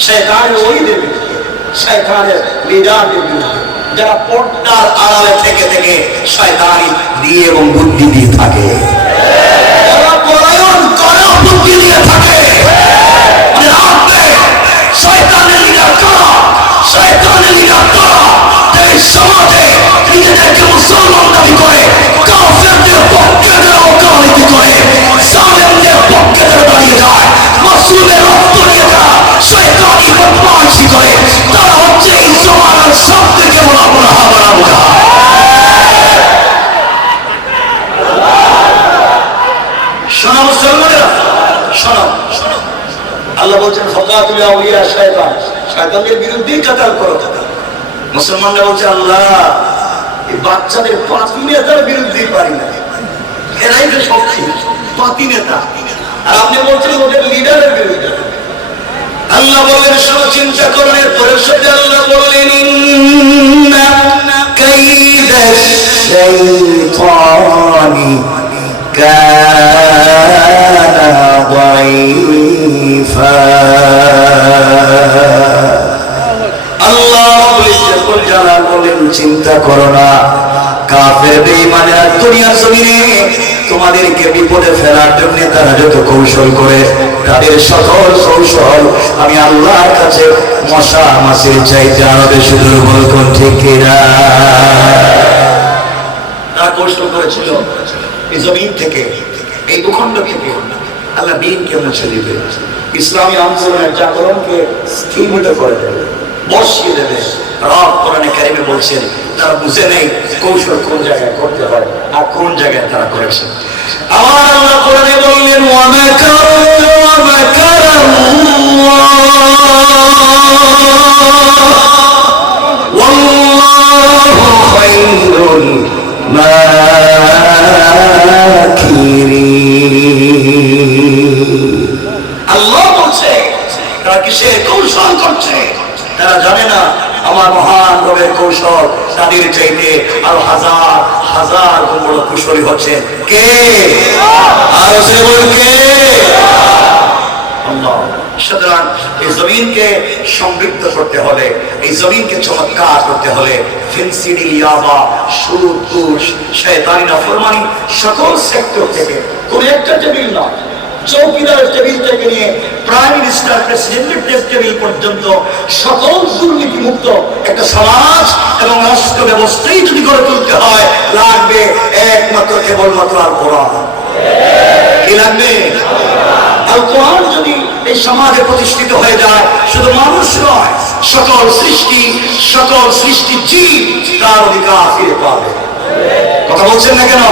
শয়তানের ওলিদের বিরুদ্ধে, শয়তানের লিডারদের বিরুদ্ধে, যারা পর্দার আড়ালে থেকে থেকে শয়তানি দিয়ে এবং বুদ্ধি দিয়ে থাকে, যারা পলায়ন করে বুদ্ধি দিয়ে থাকে। শয়তানের লিডার কারা? শয়তানের লিডার কারা? এই সমাজে নিজেদেরকে মুসলমান দাবি করে, কাফেরদের পক্ষে যারা ওকালতি করে, জালেমদের পক্ষে যারা দাঁড়িয়ে যায়, মাসুমের রক্ত নিয়ে যারা শয়তানি বদমাইশি করে, তারা হচ্ছে এই জমানার সবথেকে বড় বোঝা। শোনো মুসলমানেরা, শোনো, আল্লাহ বলছেন ফাকাতিলু আউলিয়া আশ-শাইতান, শয়তানদের বিরুদ্ধেই কাতাল করো। মুসলমানরা বলছে আল্লাহ এই বাচ্চাদের পাতি নেতার বিরুদ্ধেই পারি না, এরাই তো শক্তি, পাতি নেতা। আর আপনি বলছেন ওদের লিডারের বিরুদ্ধে। আল্লাহ বলেন সব চিন্তা করেন, এরপরের সাথে আল্লাহ বললেন ইন্না কাইদাশ শাইতানি কানা দাঈফা। আল্লাহ বলেন চিন্তা করো না, কাফের বেঈমানরা দুনিয়ার জমিনে তোমাদেরকে বিপদে ফেলার জন্য তারা যত কৌশল করে, তাদের সকল কৌশল আমি আল্লাহর কাছে মশা মাছির চাইতে আরো বেশি দুর্বল। কোন ঠিক কিনা? তারা কৌশল করেছিল এই জমিন থেকে, এই ভূখণ্ড থেকে আল্লাহ দ্বীনকে মুছে দিবে, ইসলামী আন্দোলনের জাগরণকে স্থিমিত করে দেবে, বসিয়ে দেবে। রব কোরআনে কারিমে বলছেন তারা বুঝে নেই কৌশল কোন জায়গায় করতে হয় আর কোন জায়গায় তারা করেছে। আমার আল্লাহ কোরআনে বললেন ওয়া মাকারু ওয়া মাকারাল্লাহ ওয়াল্লাহু খায়রুল মাকিরিন। আল্লাহ বলছে তারা কিসের কৌশল করছে, তারা জানে না আমার মহান রবের কৌশল তাদের চাইতে আরো হাজার হাজার বড় কুশলী হচ্ছে কে? আর সে বল কে? আল্লাহ। সুতরাং এই জমিনকে সমৃদ্ধ করতে হলে, এই জমিনকে চমৎকার করতে হলে ফেন্সিডিল, ইয়াবা, সুদ, ঘুষ, শয়তানি নাফরমানি সকল সেক্টর থেকে কোন একটা টেবিল না, চৌকিদারের টেবিল থেকে নিয়ে প্রাইম মিনিস্টার, প্রেসিডেন্টের টেবিল পর্যন্ত সকল দুর্নীতি মুক্ত একটা সমাজ এবং রাষ্ট্র ব্যবস্থাই যদি গড়ে তুলতে হয়, লাগবে একমাত্র কেবলমাত্র আল কোরআন। কি লাগবে? আল কোরআন যদি এই সমাজে প্রতিষ্ঠিত হয়ে যায়, শুধু মানুষ নয়, সকল সৃষ্টি জীব তার অধিকার ফিরে পাবে। কথা বলছেন না কেন?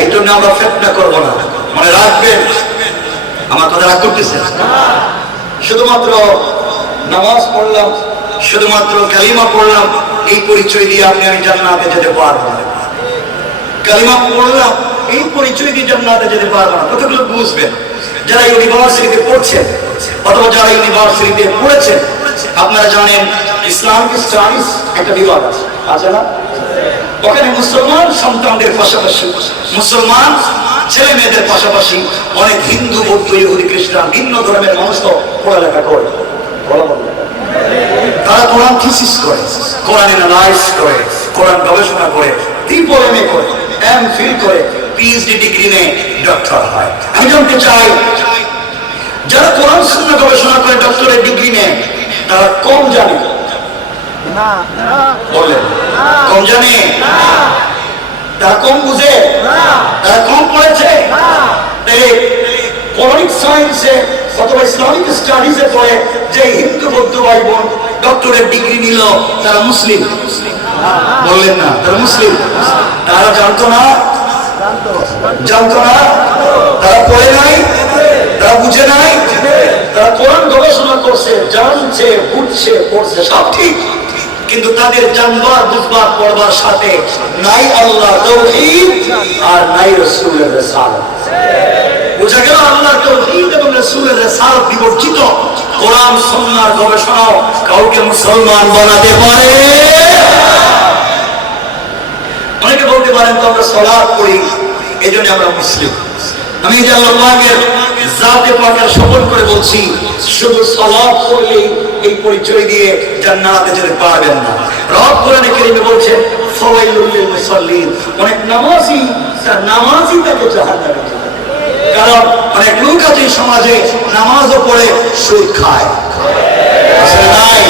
এই জন্য আমরা ফিতনা করবো না, মনে রাখবেন। আমার কথা রাগ করতেছেন? শুধুমাত্র নামাজ পড়লাম, শুধুমাত্র কালিমা পড়লাম, এই পরিচয় দিয়ে আপনি আমি জান্নাতে যেতে পারবো না। কালিমা পড়লাম, এই পরিচয় দিয়ে জান্নাতে যেতে পারবো না। কতগুলো বুঝবেন? যারা ইউনিভার্সিটিতে পড়ছেন অথবা যারা ইউনিভার্সিটিতে পড়েছেন, আপনারা জানেন ইসলামিক স্টাডিজ একটা বিভাগ আছে, আছে না? ওখানে মুসলমান সন্তানদের পাশাপাশি, মুসলমান ছেলে মেয়েদের পাশাপাশি অনেক হিন্দু, বৌদ্ধ, ইহুদি, খ্রিস্টান, ভিন্ন ধর্মের মানুষও পড়ালেখা করে। তারা কোরআন থিসিস করে, কোরআন অ্যানালাইজ করে, কোরআন গবেষণা করে, ডিপ্লোমা করে, এমফিল করে, পিএইচডি ডিগ্রি নিয়ে ডক্টর হয়। আমি জানতে চাই, যারা কোরআন সুন্নাহ গবেষণা করে ডক্টরেট ডিগ্রি নেয়, তারা কম জানে? বলেন, কম জানে? তারা কম বুঝে? তারা কম পড়েছে? পলিটিক্স সায়েন্সে অথবা ইসলামিক স্টাডিজে পড়ে যে হিন্দু বৌদ্ধ ভাই বোন ডক্টরেট ডিগ্রি নিল তারা মুসলিম? বললেন না, তারা মুসলিম। তারা জানতো না? জানতো না? তারা পড়ে নাই? তারা বুঝে নাই? তারা কোরআন গবেষণা করছে, জানছে, বুঝছে, পড়ছে, সব ঠিক, কিন্তু তাদের জানবার বুঝবার পড়বার সাথে নাই আল্লাহ তাওহীদ আর নাই রাসূলের রিসালাত। বুঝা গেল আল্লাহ তাওহীদ এবং রাসূলের রিসালাত বিবর্জিত কোরআন সুন্নাহর গবেষণাও কাউকে মুসলমান বানাতে পারে। অনেকে বলতে পারেন তো আমরা সালাত পড়ি এজন্য আমরা মুসলিম। আমি যে আল্লাহ পাকের জাতে পাকের শপথ করে বলছি, শুধু সালাত পড়লেই এই পরিচয় দিয়ে জান্নাতে যেতে পারবেন না। রব কোরআনে কারীমে বলছেন ফাওয়াইলুল লিল মুসাল্লিন, অনেক নামাজি তার নামাজই তাকে জাহান্নামে দিবে। কারণ অনেক লোক আছে সমাজে নামাজও পড়ে সুদ খায়, আছে নাই?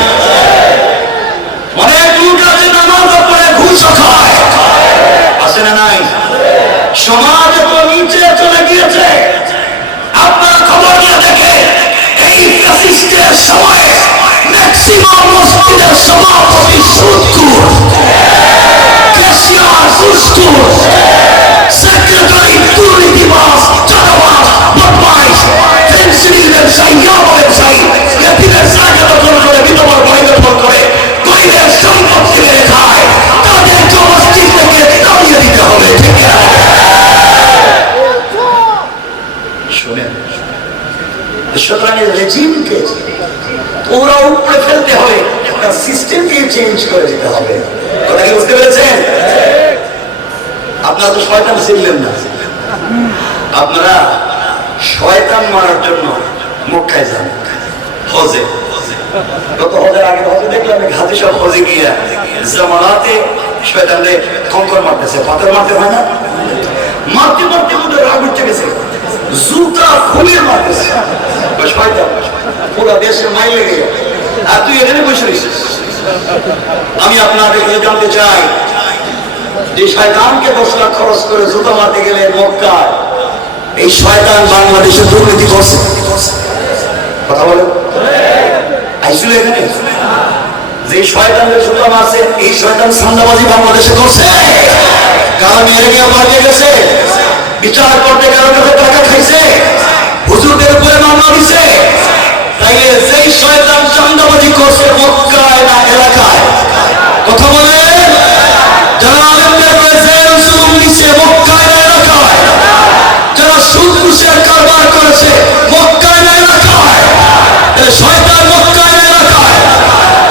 অনেক লোক আছে নামাজও পড়ে ঘুষও খায়, আছে না নাই? সমাজ তো নিচে চলে গিয়েছে। আপনারা খবর নিয়ে দেখে এই ফ্যাসিস্টের সময়ে ম্যাক্সিমাম মসজিদের সভাপতি সুদখোর, ক্যাশিয়ার সুদখোর, সেক্রেটারি দুর্নীতিবাজ, চাঁদাবাজ, বদমাইশ, ফেন্সিডিল ব্যবসায়ী, ইয়াবা ব্যবসায়ী, এতিমের জায়গা দখল করে, বিধবার বাড়ি দখল করে, গরিবের সম্পত্তি মেরে খায়, তাদেরকে মসজিদ থেকে তাড়িয়ে দিতে হবে। ঠিক আছে? শুনেন, সুতরাং রেজিমকে পুরো উপরে ফেলতে হবে, তার সিস্টেমকে চেঞ্জ করে দিতে হবে। কথা কি বুঝতে পেরেছেন? আপনারা তো শয়তান ছিলেন না, আপনারা শয়তান মারার জন্য মক্কায় যান, হজে। গত হজের আগে হজে দেখলাম ঘাতি সব হজে গিয়া জামানাতে শয়তানরে কঙ্কর মারতেছে, পাথর মারতে হয় না, মারতে মারতে ওদের রাগ উঠে গেছে, জুতা খুলে মারতেছে। শয়তান পুরো দেশে মাইল লেগে গেল, আর তুই এখানে বসে রয়েছিস। আমি আপনাদের জানতে চাই যে শয়তানকে 10 লাখ খরচ করে জুতা মারতে গেলে মক্কায়, এই শয়তান বাংলাদেশে দুর্নীতি করছে। কথা বলেন, আইসুল এখানে যে শয়তানের জুতা মারছে, এই শয়তান সান্দাবাজি বাংলাদেশে করছে। কারণ মেরে নিয়ে মারতে গেছে, বিচার করতে কারো কাছে টাকা খাইছে, হুজুরদের উপরে মামলা দিছে। তাইলে যেই শয়তান চাঁদাবাজি করছে মক্কায় না এলাকায়? কথা বলেন, যারা আলেমদের রয়েছে জুলুম দিচ্ছে মক্কায় না এলাকায়? যারা সুদ ঘুষের কারবার করেছে মক্কায় না এলাকায়? শয়তান মক্কায় না এলাকায়?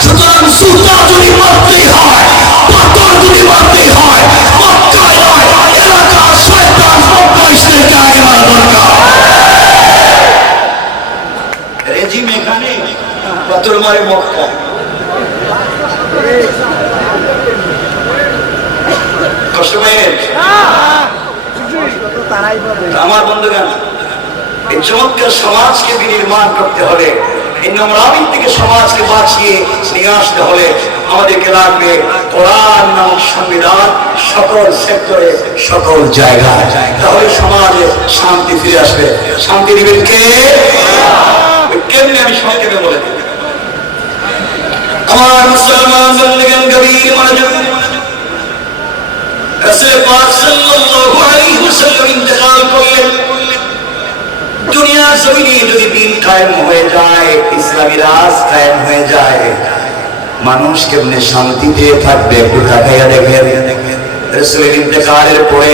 সুতরাং জুতা যদি মারতেই হয়, পাথর যদি মারতেই হয়, মক্কায় নয় এলাকার শয়তান বদমাইশদেরকে আগে মারা দরকার। রেজিম এখানে, পাথর মারে মক্কায়। কষ্ট পাইলেন? আমার বন্ধুগণ, এই চমৎকার সমাজকে বিনির্মাণ করতে হলে, এই নোংরামি থেকে সমাজকে বাঁচিয়ে নিয়ে আসতে হলে আমাদেরকে লাগবে কোরআন নামক সংবিধান সকল সেক্টরে, সকল জায়গায়। তাহলে সমাজে শান্তি ফিরে আসবে। শান্তি দিবেন কে? কেমনি আমি সংক্ষেপে বলে দিই। আমার মুসলমান বন্ধুগণ, গভীর মনোযোগ। রাসূল পাক সাল্লাল্লাহু আলাইহি ওয়াসাল্লাম ইন্তেকাল করলেন। দুনিয়ার জমিনে যদি দিন কায়েম হয়ে যায়, ইসলামী রাজ কায়েম হয়ে যায়, মানুষ কেমনে শান্তিতে থাকবে একটু তাকাইয়া দেখেন। রাসূলের ইন্তেকালের পরে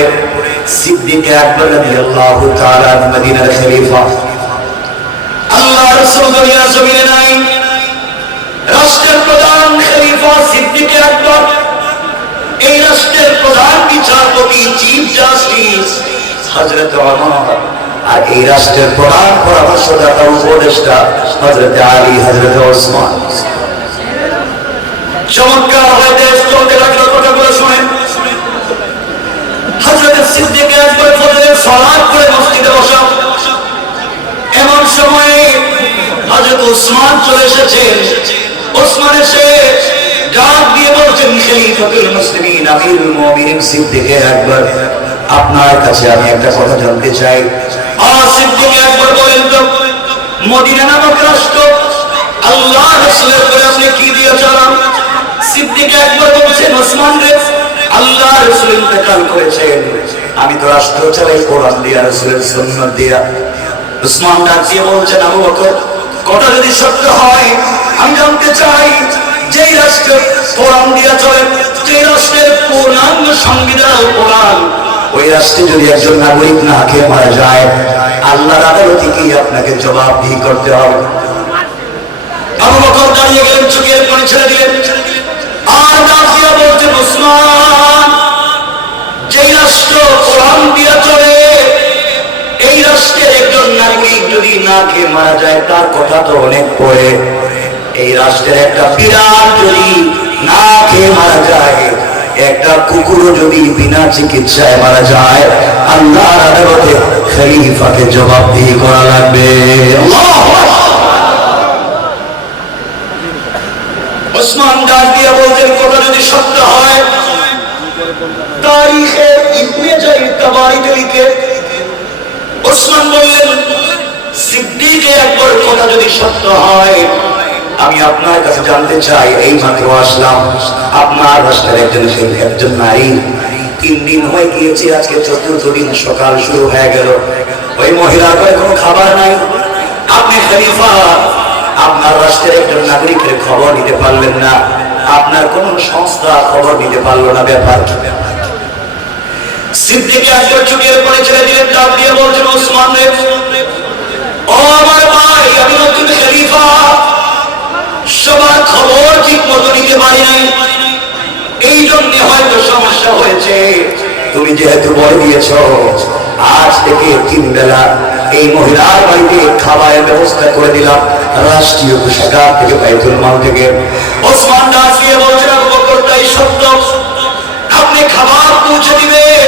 সিদ্দিক আকবর রাদিয়াল্লাহু তাআলা মদিনার খলিফা, আল্লাহ রাসূল দুনিয়ার জমিনে নাই, রাষ্ট্রের প্রধান খলিফা সিদ্দিক আকবর, এই রাষ্ট্রের প্রধান বিচারপতি চিফ জাস্টিস হযরত ওমর, আর এই রাষ্ট্রের প্রধান পরামর্শদাতা উপদেষ্টা হযরত আলী, হযরত ওসমান। চমৎকার হয়ে দেশ চলতে লাগলো। কথাগুলো শুনেন। হযরত সিদ্দিক আকবর ফজরের সালাত করে মসজিদে বসা, এমন সময়ে হযরত ওসমান চলে এসেছেন। ওসমান এসে ডাক দিয়ে বলছেন, খলিফাতুল মুসলিমিন আমিরুল মুমিনিন সিদ্দিক আকবর, আপনার কাছে আমি একটা কথা জানতে চাই। সিদ্দিক আকবর বলেন তো, মদিনা নামক রাষ্ট্র আল্লাহ রাসূলের পরে আপনি কি দিয়ে চালান? সিদ্দিক একবার বলছেন ওসমান রে, আল্লাহ রাসূল ইন্তেকাল করেছেন, আমি তো রাষ্ট্র চালাই কোরআন দিয়া, রাসূলের সুন্নাত দিয়া। ওসমান ডাক দিয়ে বলছেন আবু বকর, কথা যদি সত্য হয় আমি জানতে চাই, যেই রাষ্ট্র কোরআন দিয়া চলে, যে রাষ্ট্রের পূর্ণাঙ্গ সংবিধান কোরআন, ওই রাষ্ট্রে যদি একজন নাগরিক না খেয়ে মারা যায়, আল্লাহর আদালতে কি আপনাকে জবাবদিহি করতে হবে? আবু বকর দাঁড়িয়ে গেলেন, চোখের পানি ছেড়ে দিলেন, আর ডাক দিয়া বলছেন ওসমান, যেই রাষ্ট্র কোরআন দিয়া চলে, এই রাষ্ট্রের একজন নাগরিক যদি না খেয়ে মারা যায়, তার কথা তো অনেক পরে। এই রাষ্ট্রের একটা বিড়াল যদি না খেয়ে মারা যায়, একটা কুকুরও যদি বিনা চিকিৎসায় মারা যায়, আল্লাহর আদালতে খলিফাকে জবাবদিহি করা লাগবে। ওসমান ডাক দিয়া বলতেন, কথা যদি সত্য হয়, তারিখে ইবনে জারির তাবারিতে লিখে ওসমান বললেন, সিদ্দিকে একবার কথা যদি সত্য হয়, আমি আপনার কাছে জানতে চাই, এই মাত্র আসলাম, আপনার রাষ্ট্রের একজন নারী 3 দিন হয়ে গিয়েছে, আজকে 4th দিন, সকাল শুরু হয়ে গেল, ওই মহিলার ঘরে কোনো খাবার নাই, আপনি খলিফা, আপনার রাষ্ট্রের একজন নাগরিকের খবর নিতে পারলেন না, আপনার কোন সংস্থা খবর নিতে পারলো না, ব্যাপার কি? সিদ্দিক একবার চুকের পরে ছেড়ে দিলেন, ডাক দিয়ে বলছেন ওসমান রে, ও আমার ভাই, আমি নতুন খলিফা, সবার খবর ঠিক মতো নিতে পারি নাই, এই জন্য হয়তো সমস্যা হয়েছে। তুমি যেহেতু বলে দিয়েছ, আজ থেকে 3 বেলা এই মহিলার বাড়িতে খাবারের ব্যবস্থা করে দিলাম, রাষ্ট্রীয় কোষাগার থেকে, বাইতুল মাল থেকে। ওসমান ডাক দিয়ে বলছেন, আবু বকর, তাই সত্য, আপনি খাবার পৌঁছে দিবেন,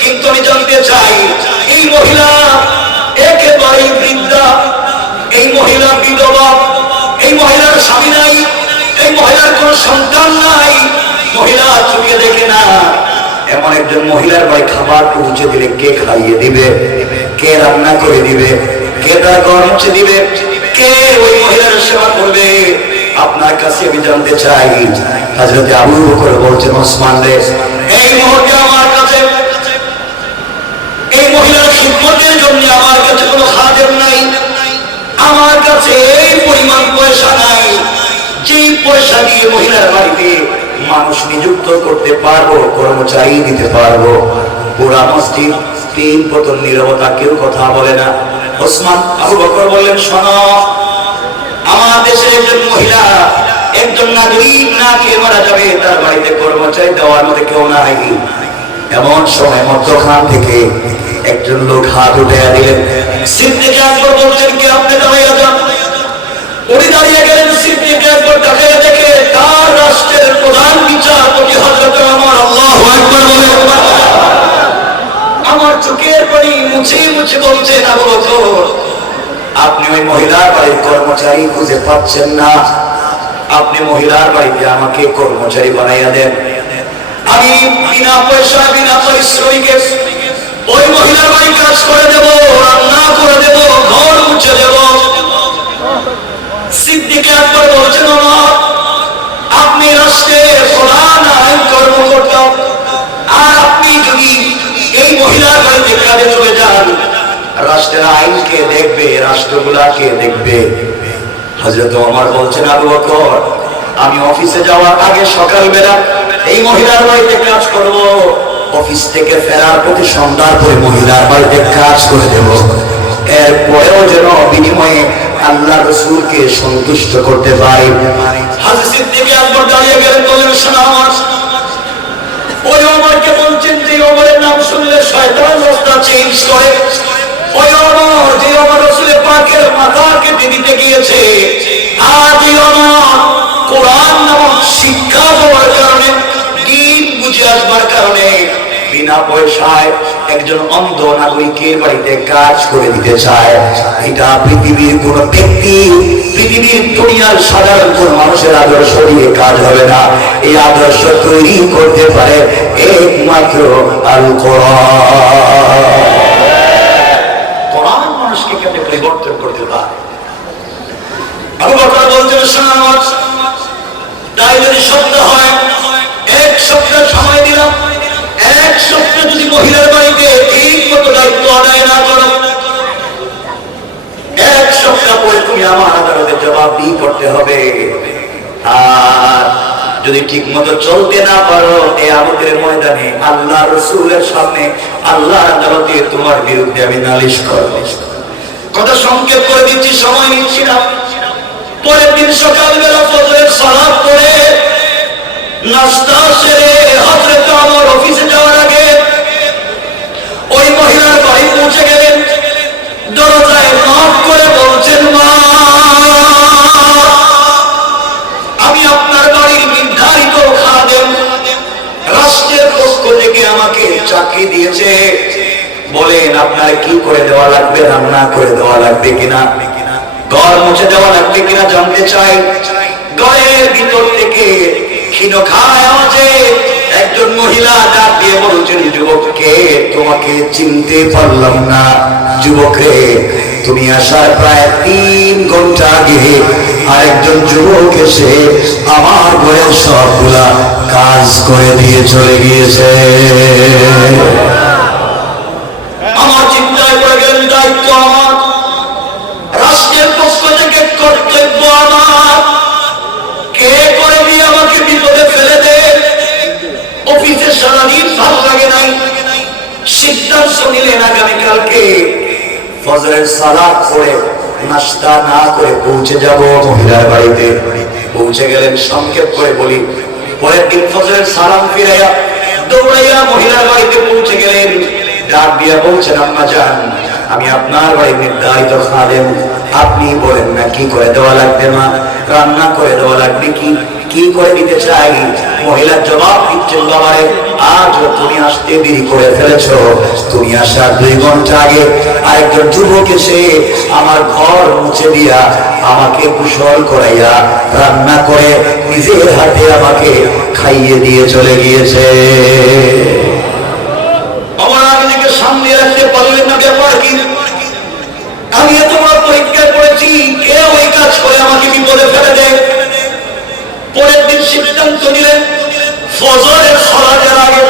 কিন্তু আমি জানতে চাই, এই মহিলা একেবারে বৃদ্ধা, এই মহিলা বিধবা, এই মহিলার স্বামী নাই, এই মহিলার কোন সন্তান নাই, মহিলা চোখে দেখে না, এমন একজন মহিলার বাড়ি খাবার পৌঁছে দিলে কে খাইয়ে দিবে, কে রান্না করে দিবে, কে তার ঘর মুছে দিবে, কে ওই মহিলার সেবা করবে? আপনার কাছে আমি জানতে চাই। হযরত আবু বকর বলছেন, ওসমান রে, এই মুহূর্তে আমার কাছে এই মহিলার খিদমতের জন্য আমার কাছে কোনো খাদেম নাই, আমার কাছে এই পরিমাণ পয়সা নাই, যেই পয়সা দিয়ে মহিলার বাড়িতে মানুষ নিযুক্ত করতে পারবো, কর্মচারী দিতে পারবো। পুরা মসজিদ 3 পতন নীরবতা, কেউ কথা বলে না। ওসমান আবু বকর বললেন, শোনো, আমার দেশের একজন মহিলা, একজন নাগরিক না খেয়ে মারা যাবে, তার বাড়িতে কর্মচারী দেওয়ার মতো কেউ নাই। এমন সময় মধ্যখান থেকে একজন লোক হাত উঠে দিলেন। সিদ্দিক আকবর বলছেন, কি আপনি দাঁড়িয়ে যান? উনি দাঁড়িয়ে গেলেন। সিদ্দিক আকবর তাকিয়ে দেখে তার রাষ্ট্রের প্রধান বিচারপতি হযরত ওমর। আল্লাহু আকবার বলে। আমার চোখের পানি মুছে মুছে বলছেন, আবু বকর, আপনি ওই মহিলার বাড়ির কর্মচারী খুঁজে পাচ্ছেন না, আপনি মহিলার বাড়িতে আমাকে কর্মচারী বানাইয়া দেন, আমি বিনা পয়সা বিনা পরিশ্রমে ওই মহিলার বাড়ি কাজ করে দেব, রান্না করে দেব, ঘর মুছে দেব। সিদ্দিক আকবর বলছেন, আপনি রাষ্ট্রের প্রধান আইন কর্মকর্তা, আর আপনি যদি এই মহিলার বাড়িতে কাজে চলে যান, রাষ্ট্রের আইন কে দেখবে, রাষ্ট্রগুলা কে দেখবে? হযরত ওমর বলছেন, আবু বকর, আমি অফিসে যাওয়ার আগে সকালবেলা এই মহিলার বাড়িতে কাজ করব, অফিস থেকে ফেরার প্রতি সন্ধ্যার পরে মহিলার বাড়িতে কাজ করে দেব, এরপরেও যেন বিনিময়ে আল্লাহ রাসূলকে সন্তুষ্ট করতে পারি। হযরত সিদ্দিক আকবর দাঁড়িয়ে গেলেন, বললেন, শোনো আমার, ওই ওমরকে বলছেন যে ওমরের নাম শুনলে শয়তান রাস্তা চেঞ্জ করে, ওই ওমর যে ওমর রাসূল পাকের মাথা কেটে দিতে গিয়েছে, আর যে ওমর কোরআন নামক শিক্ষা পাওয়ার কারণে, দিন বুঝে আসবার কারণে বিনা পয়সায় একজন অন্ধ নাগরিকের বাড়িতে কাজ করে দিতে চায়, এটা পৃথিবীর কোন ব্যক্তি, পৃথিবীর দুনিয়ার সাধারণ কোন মানুষের আদর্শ দিয়ে কাজ হবে না। এই আদর্শ তৈরি করতে পারে একমাত্র আল কোরআন। কোরআন মানুষকে কেমনে পরিবর্তন করতে পারে? আবু বকর বলছেন শোনো, তাই যদি সত্য হয় 1 সপ্তাহ সময় দিলাম, 1 সপ্তাহ যদি মহিলার বাড়িতে ঠিক মতো দায়িত্ব আদায় না করো, 1 সপ্তাহ পরে তুমি আমার আদালতে জবাবদিহি করতে হবে। আর যদি ঠিক মতো চলতে না পারো, কিয়ামতের ময়দানে আল্লাহ রাসূলের সামনে আল্লাহর আদালতে তোমার বিরুদ্ধে আমি নালিশ করব। কথা সংক্ষেপ করে দিচ্ছি, সময় নিচ্ছি না। পরের দিন সকালবেলা ফজরের সালাত পড়ে নাস্তা সেরে হযরত ওমর অফিসে যাওয়ার আগে ওই মহিলার বাড়ি পৌঁছে গেলেন। দরজায় নক করে বলছেন, মা, আমি আপনার বাড়ির নির্ধারিত খাদেম, রাষ্ট্রের পক্ষ থেকে আমাকে চাকরি দিয়েছে, বলেন আপনার কি করে দেওয়া লাগবে, রান্না করে দেওয়া লাগবে কিনা, ঘর মুছে দেওয়া লাগবে কিনা জানতে চাই। ঘরের ভিতর থেকে ক্ষীণকায় আওয়াজে একজন মহিলা ডাক দিয়ে বলছেন, যুবককে তোমাকে চিনতে পারলাম না। যুবকে, তুমি আসার প্রায় 3 ঘন্টা আগে আরেকজন যুবক এসে আমার ঘরের সবগুলা কাজ করে দিয়ে চলে গিয়েছে। আমার চিন্তায় পড়ে গেলেন, দায়িত্ব আমার, রাষ্ট্রের পক্ষ থেকে কর্তব্য আমার, কে করে দিয়ে আমাকে বিপদে ফেলে দে। অফিসে সারাদিন ভালো লাগে নাই, সিদ্ধান্ত নিলেন আগামীকালকে ফজরের সালাত পড়ে নাস্তা না করে পৌঁছে যাব মহিলার বাড়িতে। পৌঁছে গেলেন, সংক্ষেপ করে বলি, পরের দিন ফজরের সালাম ফিরাইয়া দৌড়াইয়া মহিলার বাড়িতে পৌঁছে গেলেন। ডাক দিয়া বলছেন, আম্মা জান, আমি আপনার বাড়ির নির্ধারিত খাদেম, আপনি বলেন না কি করে দেওয়া লাগবে, মা, রান্না করে দেওয়া লাগবে কি, কি করে দিতে চাই। মহিলার জবাব দিচ্ছেন, বাবারে, আজ তুমি আসতে দেরি করে ফেলেছ। তুমি আসার 2 ঘন্টা আগে আরেকজন যুবক এসে আমার ঘর মুছে দিয়া আমাকে কুশল করাইয়া রান্না করে নিজের হাতে আমাকে খাইয়ে দিয়ে চলে গিয়েছে। আমার আগেকে সামনে রাখতে পারলেন না, ব্যাপার কি? আমি তোমার পরীক্ষায় পড়েছি, কে ওই কাজ করে আমাকে বিপদে ফেলে দেয়। পরের দিন সিদ্ধান্ত নিলেন, ফজরের সালাতের আগে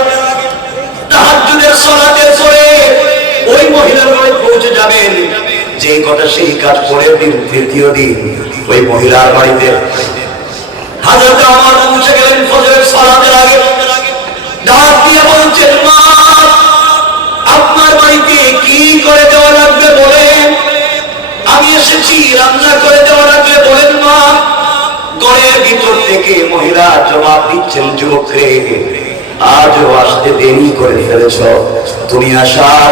তাহাজ্জুদের সালাতের পরে ওই মহিলার বাড়ি পৌঁছে যাবেন। যে কথা সেই কাজ। পরের দিন, 3য় দিন, ওই মহিলার বাড়িতে হযরত ওমর পৌঁছে গেলেন ফজরের সালাতের আগে। ডাক দিয়ে বলছেন, মা, আপনার বাড়িতে কি করে দেওয়া লাগবে বলেন, আমি এসেছি, রান্না করে দেওয়া লাগবে বলেন, মা। ঘরের ভিতর থেকে মহিলা জবাব দিচ্ছেন, যুবকরে, আজও আসতে দেরি করে ফেলেছ। তুমি আসার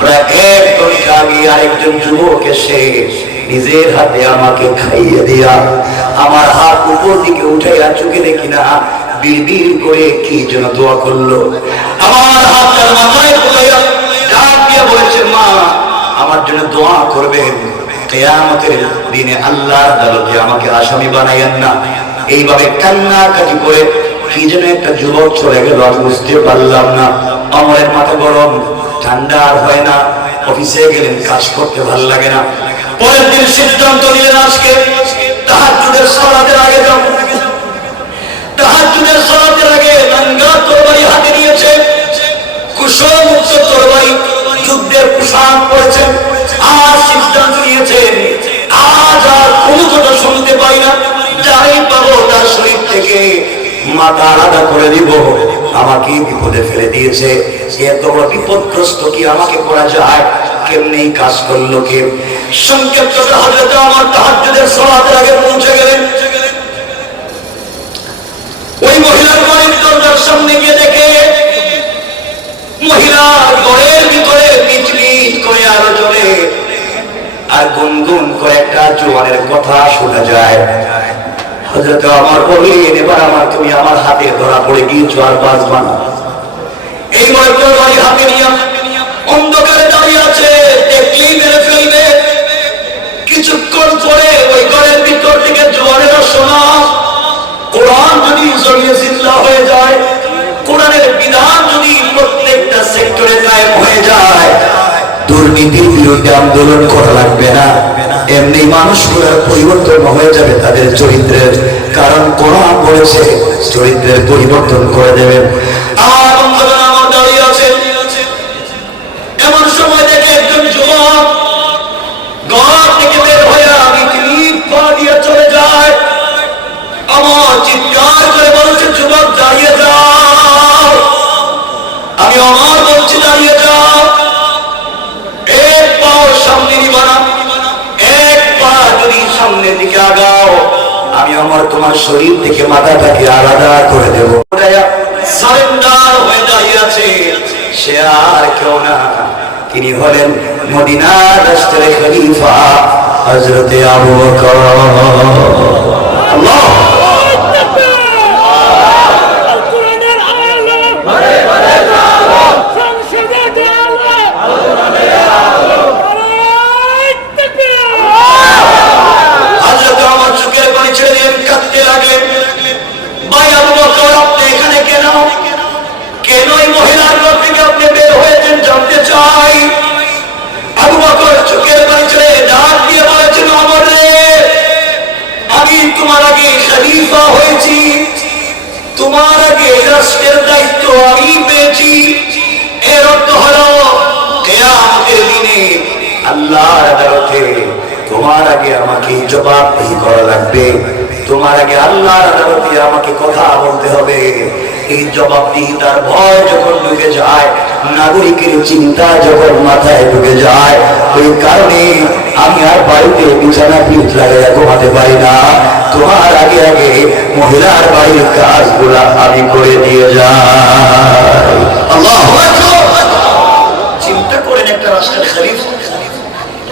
প্রায় 1 ঘন্টা আগে আরেকজন যুবক এসে নিজের হাতে আমাকে খাইয়ে দিয়া আমার হাত উপর দিকে উঠাইয়া চোখে দেখি না বিড়বিড় করে কি যেন দোয়া করলো। আমার হাতটার মাথায় পড়াইয়া ডাক দিয়ে বলেছে, মা, আমার জন্য দোয়া করবেন, কিয়ামতের দিনে আল্লাহর আদালতে আমাকে আসামি বানাইয়েন না। এইভাবে কান্নাকাটি করে কি যেন একটা যুবক চলে গেল, আমি বুঝতে পারলাম না। ওমরের মাথা গরম, ঠান্ডা আর হয় না। অফিসে গেলেন, কাজ করতে ভালো লাগে না। পরের দিন সিদ্ধান্ত নিলেন, আজকে তাহাজ্জুদের সালাতের আগে যাব। তাহাজ্জুদের সালাতের আগে নাঙ্গা তরবারি হাতে নিয়েছে, কুশলমুক্ত তরবারি, যুদ্ধের পোশাক পরেছেন। আর সিদ্ধান্ত নিয়েছেন, আজ আর কোনো কথা শুনতে পাই না, যাই পাবো তার শরীর থেকে মাথা আলাদা করে দিব। আমাকে বিপদে ফেলে দিয়েছে, এত বড় বিপদগ্রস্ত কি আমাকে করা যায়? কেমনি কাজ করলো কে? সংক্ষেপ করে হযরত ওমর তাহাজ্জুদের সালাতের আগে পৌঁছে গেলেন। ওই মহিলার বাড়ির দরজার সামনে গিয়ে দেখে মহিলা ঘরের ভিতরে মিটমিট করে আলো জ্বলে আর গুনগুন করে একটা জোয়ানের কথা শোনা যায়। হযরত ওমর বললেন, এবার তুমি আমার হাতে ধরা পড়ে গিয়েছো, আর বাঁচবা না। এই তরবারি হাতে নিয়ে অন্ধকারে দাঁড়িয়ে আছে, দেখলেই মেরে ফেলবে। কিছুক্ষণ পরে ওই ঘরের ভিতর থেকে জোয়ানেরা শোনা, কোরআন যদি জমিয়ে জিন্দা হয়ে যায়, কোরআনের বিধান যদি প্রত্যেকটা সেক্টরে কায়েম হয়ে যায়, দূর দুর্নীতির বিরুদ্ধে আন্দোলন করা লাগবে না, এমনি মানুষগুলোর পরিবর্তন হয়ে যাবে তাদের চরিত্রের, কারণ কোরআন বলেছে চরিত্রের পরিবর্তন করে দেবেন। আমার বন্ধুরা আমার দাঁড়িয়ে আছে, এমন সময় দেখে একজন যুবক ঘর থেকে বের হয়ে আমি পা দিয়ে চলে যায়। আমার চিৎকার করে বলছে, যুবক দাঁড়িয়ে যাও। আমি আমার বলছি দাঁড়িয়ে যাও, এক পাও সামনে নিবা না, এক পা যদি সামনের দিকে আগাও আমি আমার তোমার শরীর থেকে মাথাটাকে আলাদা করে দেব। সারেন্ডার হয়ে দাঁড়িয়ে আছে, সে আর কেউ না, তিনি হলেন মদিনার রাষ্ট্রের খলিফা হযরতে আবু বকর। আল্লাহ তোমার আগে রাষ্ট্রের দায়িত্ব আমি পেয়েছি। এর অর্থ হলো কিয়ামতের দিনে আল্লাহর আদালতে তোমার আগে আমাকে জবাবদিহি করা লাগবে, তোমার আগে আল্লাহর আদালতে আমাকে কথা বলতে হবে। এই জবাবদিহিতার ভয় যখন ঢুকে যায়, নাগরিকের চিন্তা যখন মাথায় ঢুকে যায়, ওই কারণে আমি আর বাড়িতে বিছানা পিঠ লাগিয়ে ঘুমাতে পারি না। তোমার আগে আগে মহিলার বাড়ির কাজগুলা আমি করে দিয়ে যাই। আল্লাহু আকবার। চিন্তা করেন, একটা রাষ্ট্রের খলিফা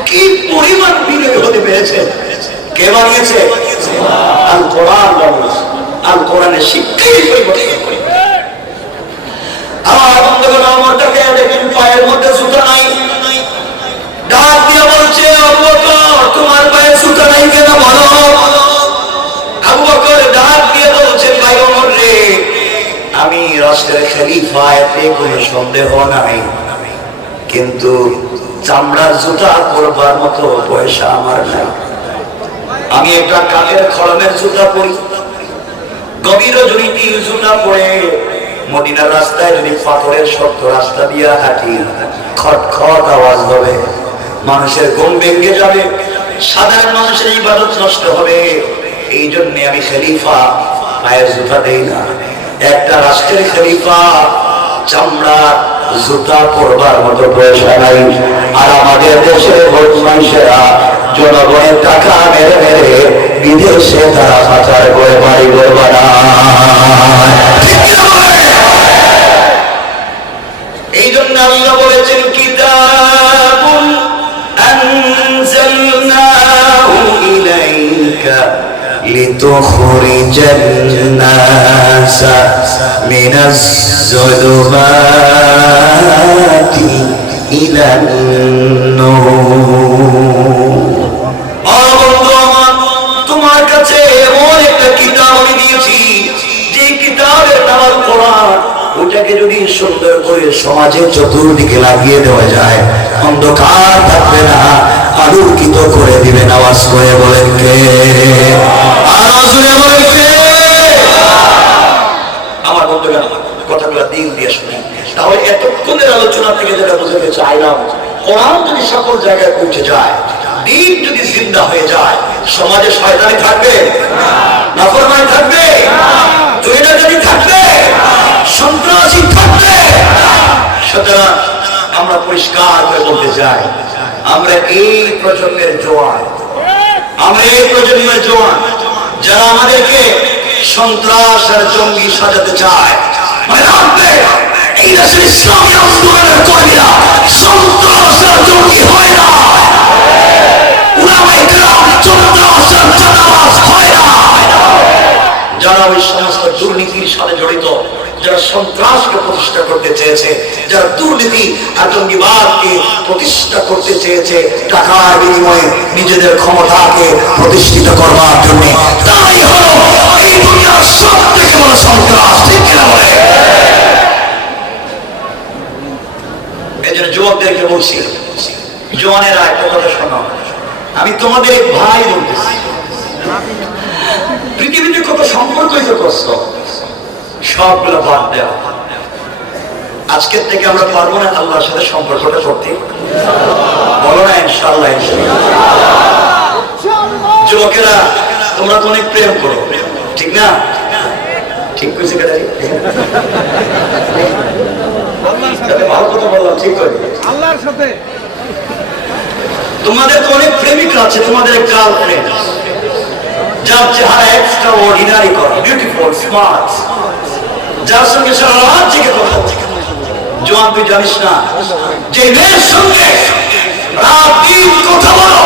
কি পরিমাণ বিনয়ী হতে পেরেছে। কে বানিয়েছে? আল কোরআন বানিয়েছে। আল কোরআনের শিক্ষাই পরিবর্তন করে। আমার বন্ধুগণ, আমারটাকে দেখেন পায়ের মধ্যে জুতা নাই, ডাক দিয়ে বলছে, আবু বকর তোমার পায়ে জুতা নাই কেন বলো। আবু বকর ডাক দিয়ে বলছে, ভাই ওমর রে, আমি রাষ্ট্রের খলিফা, এতে কোনো সন্দেহ নাই, কিন্তু চামড়ার জুতা পরবার মতো পয়সা আমার নাই। আমি একটা কাঠের খড়মের জুতা পরি, গভীর রজনীতি জুতা পরে মদিনার রাস্তায় যদি পাথরের শক্ত রাস্তা দিয়ে হাঁটি, খট খট আওয়াজ হবে, মানুষের ঘুম ভেঙে যাবে, সাধারণ মানুষের ইবাদত নষ্ট হবে। এই জন্য আমি খলিফা পায়ের জুতা দেই না। একটা রাষ্ট্রের খলিফা চামড়া জুতা পরবার মতো পয়সা নাই। আর আমাদের দেশের মানুষেরা জনগণের টাকা মেরে মেরে বিদেশে তারা পাচার করে বাড়ি ঘর বানায়। এই জন্য আল্লাহ বলেছেন, কিতাবুন আনজালনাহু ইলাইকা লিতুখরিজান নাসা মিনাজ যুলুমাতি ইলান নূর। তোমার কাছে এমন একটা কিতাব আমি দিয়েছি, যে কিতাবের নাম আল কোরআন। ওটাকে যদি সুন্দর করে সমাজের চতুর্দিকে লাগিয়ে দেওয়া যায়, অন্ধকার থাকবে না, আলোকিত করে দিবেন। আওয়াজ করে বলেন কে? আওয়াজ করে বলেন কে? আমার বন্ধুরা, কথাগুলো দিল দিয়ে শুনে, তাহলে এতক্ষণের আলোচনা থেকে যেটা বুঝতে চাইলাম, কোরআন যদি সকল জায়গায় পৌঁছে যায়, দিন যদি জিন্দা হয়ে যায়, সমাজে শয়তানি থাকবে? নাফরমানি থাকবে? জয়নাজানি থাকবে? সন্ত্রাসী থাকবে? সুতরাং আমরা পরিষ্কার করে বলতে চাই, আমরা এই প্রজন্মের জোয়ান, আমরা এই প্রজন্মের জোয়ান, যারা আমাদেরকে সন্ত্রাস আর জঙ্গি সাজাতে চায়, মনে রাখবে, এই দেশের ইসলামী আন্দোলনের কর্মীরা সন্ত্রাস আর জঙ্গি হয় না। যারা ওই সমস্ত দুর্নীতির সাথে জড়িত, যারা সন্ত্রাসকে প্রতিষ্ঠা করতে চেয়েছে, যারা দুর্নীতি আর জঙ্গিবাদকে প্রতিষ্ঠা করতে চেয়েছে টাকার বিনিময়ে নিজেদের ক্ষমতাকে প্রতিষ্ঠিত করবার জন্য, তারাই হলো এই দুনিয়ার সব থেকে বড় সন্ত্রাস। ঠিক কিনা বলে? এই জন্য যুবকদেরকে বলছি, জওয়ানেরা একটা কথা শোনো, আমি তোমাদের এক ভাই বলতেছি। পৃথিবীতে কত সম্পর্কই তো করছো, সবগুলো বাদ দেওয়া। আজকের থেকে আমরা পারবো না আল্লাহর সাথে সম্পর্কটা করতে? বলো না ইনশাআল্লাহ। যুবকেরা তোমরা তো অনেক প্রেম করো, ঠিক না? ঠিক কইছে কেন? ভালো কথা বললাম, ঠিক করে আল্লাহর সাথে। তোমাদের তো অনেক প্রেমিকা আছে, তোমাদের গার্লফ্রেন্ড যার চেহারা এক্সট্রা অর্ডিনারি করা, বিউটিফুল, স্মার্ট, যার সঙ্গে সারা রাত জেগে কথা। জোয়ান, তুই জানিস না যে মেয়ের সঙ্গে রাত দিন কথা বলো,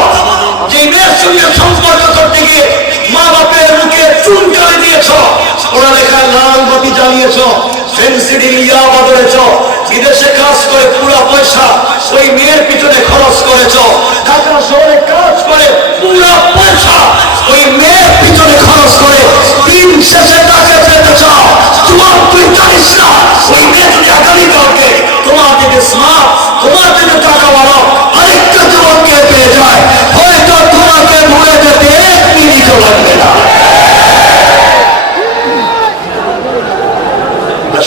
যে মেয়ের সঙ্গে সম্পর্ক করতে গিয়ে মা বাপের মুখে চুন কালি দিয়েছ, পড়ালেখায় লাল বাতি জ্বালিয়েছ, ফেন্সিডিল ইয়াবা ধরেছ, বিদেশে কাজ করে পুরা পয়সা ওই মেয়ের পিছনে খরচ করেছ, ঢাকা শহরে কাজ করে পুরা পয়সা ওই মেয়ের পিছনে খরচ করে দিন শেষে তাকে পেতে চাও। তোমার তুই জানিস না ওই মেয়ে যদি আগামীকালকে তোমার থেকে স্মার্ট, তোমার থেকে টাকা বাড়াও আরেকটা যুবককে পেয়ে যায়, হয়তো তোমাকে ভুলে যেতে এক মিনিটও লাগবে না।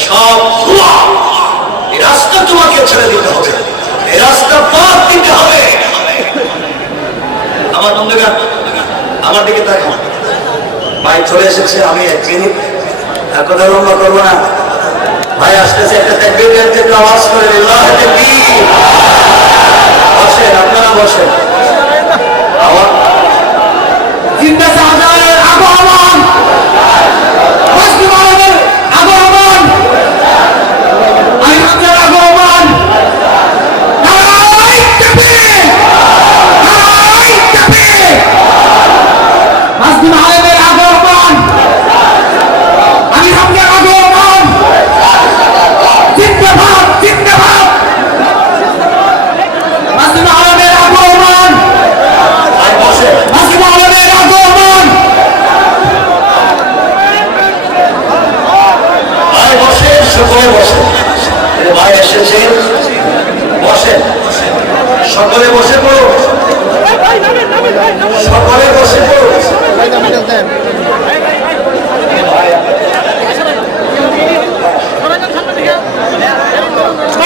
সব ভুয়া। এই রাস্তা তোমাকে ছেড়ে দিতে হবে, এই রাস্তা বাদ দিতে হবে। আমার বন্ধুগণ, আমার দিকে তাকান। ভাই চলে এসেছে, আমি এক মিনিট কথা লম্বা করবো না। ভাই আসতেছে, একটা তাকবীরের থেকে আওয়াজ করে আল্লাহু তাকবীর। বসেন, আপনারা বসেন। জিন্দা শাহজাহানের আগমন, মুসলিমানের আগমন, আইহামদের আগমন, নারায়ে তাকবীর, নারায়ে তাকবীর, মুসলিমানের আগমন, আইহামদের আগমন, জিন্দাবাদ, জিন্দাবাদ, মুসলিমানের আগমন, ভাই বসেন। মুসলিমানের আগমন। ভাই বসেন, সকলে বসেন। ভাই এসেছেন, বসেন, সকলে বসে পড়ো, সকলে বসে পড়ো। ভাই,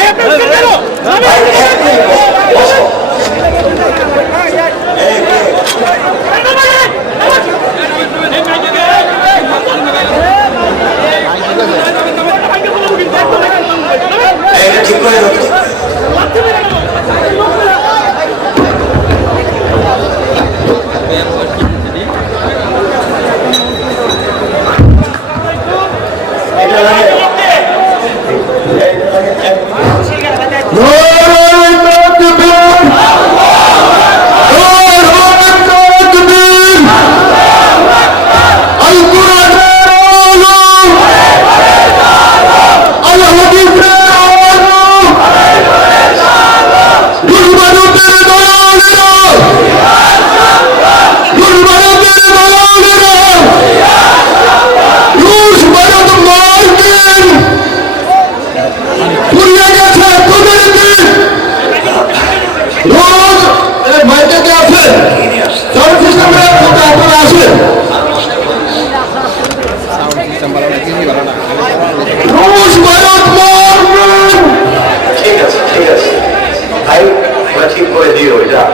এক মিনিট বসো। এই, এটা ঠিক করে দাও। এটা লাগে। মাইকে আছে, সাউন্ড সিস্টেমে আপনারা আসেন।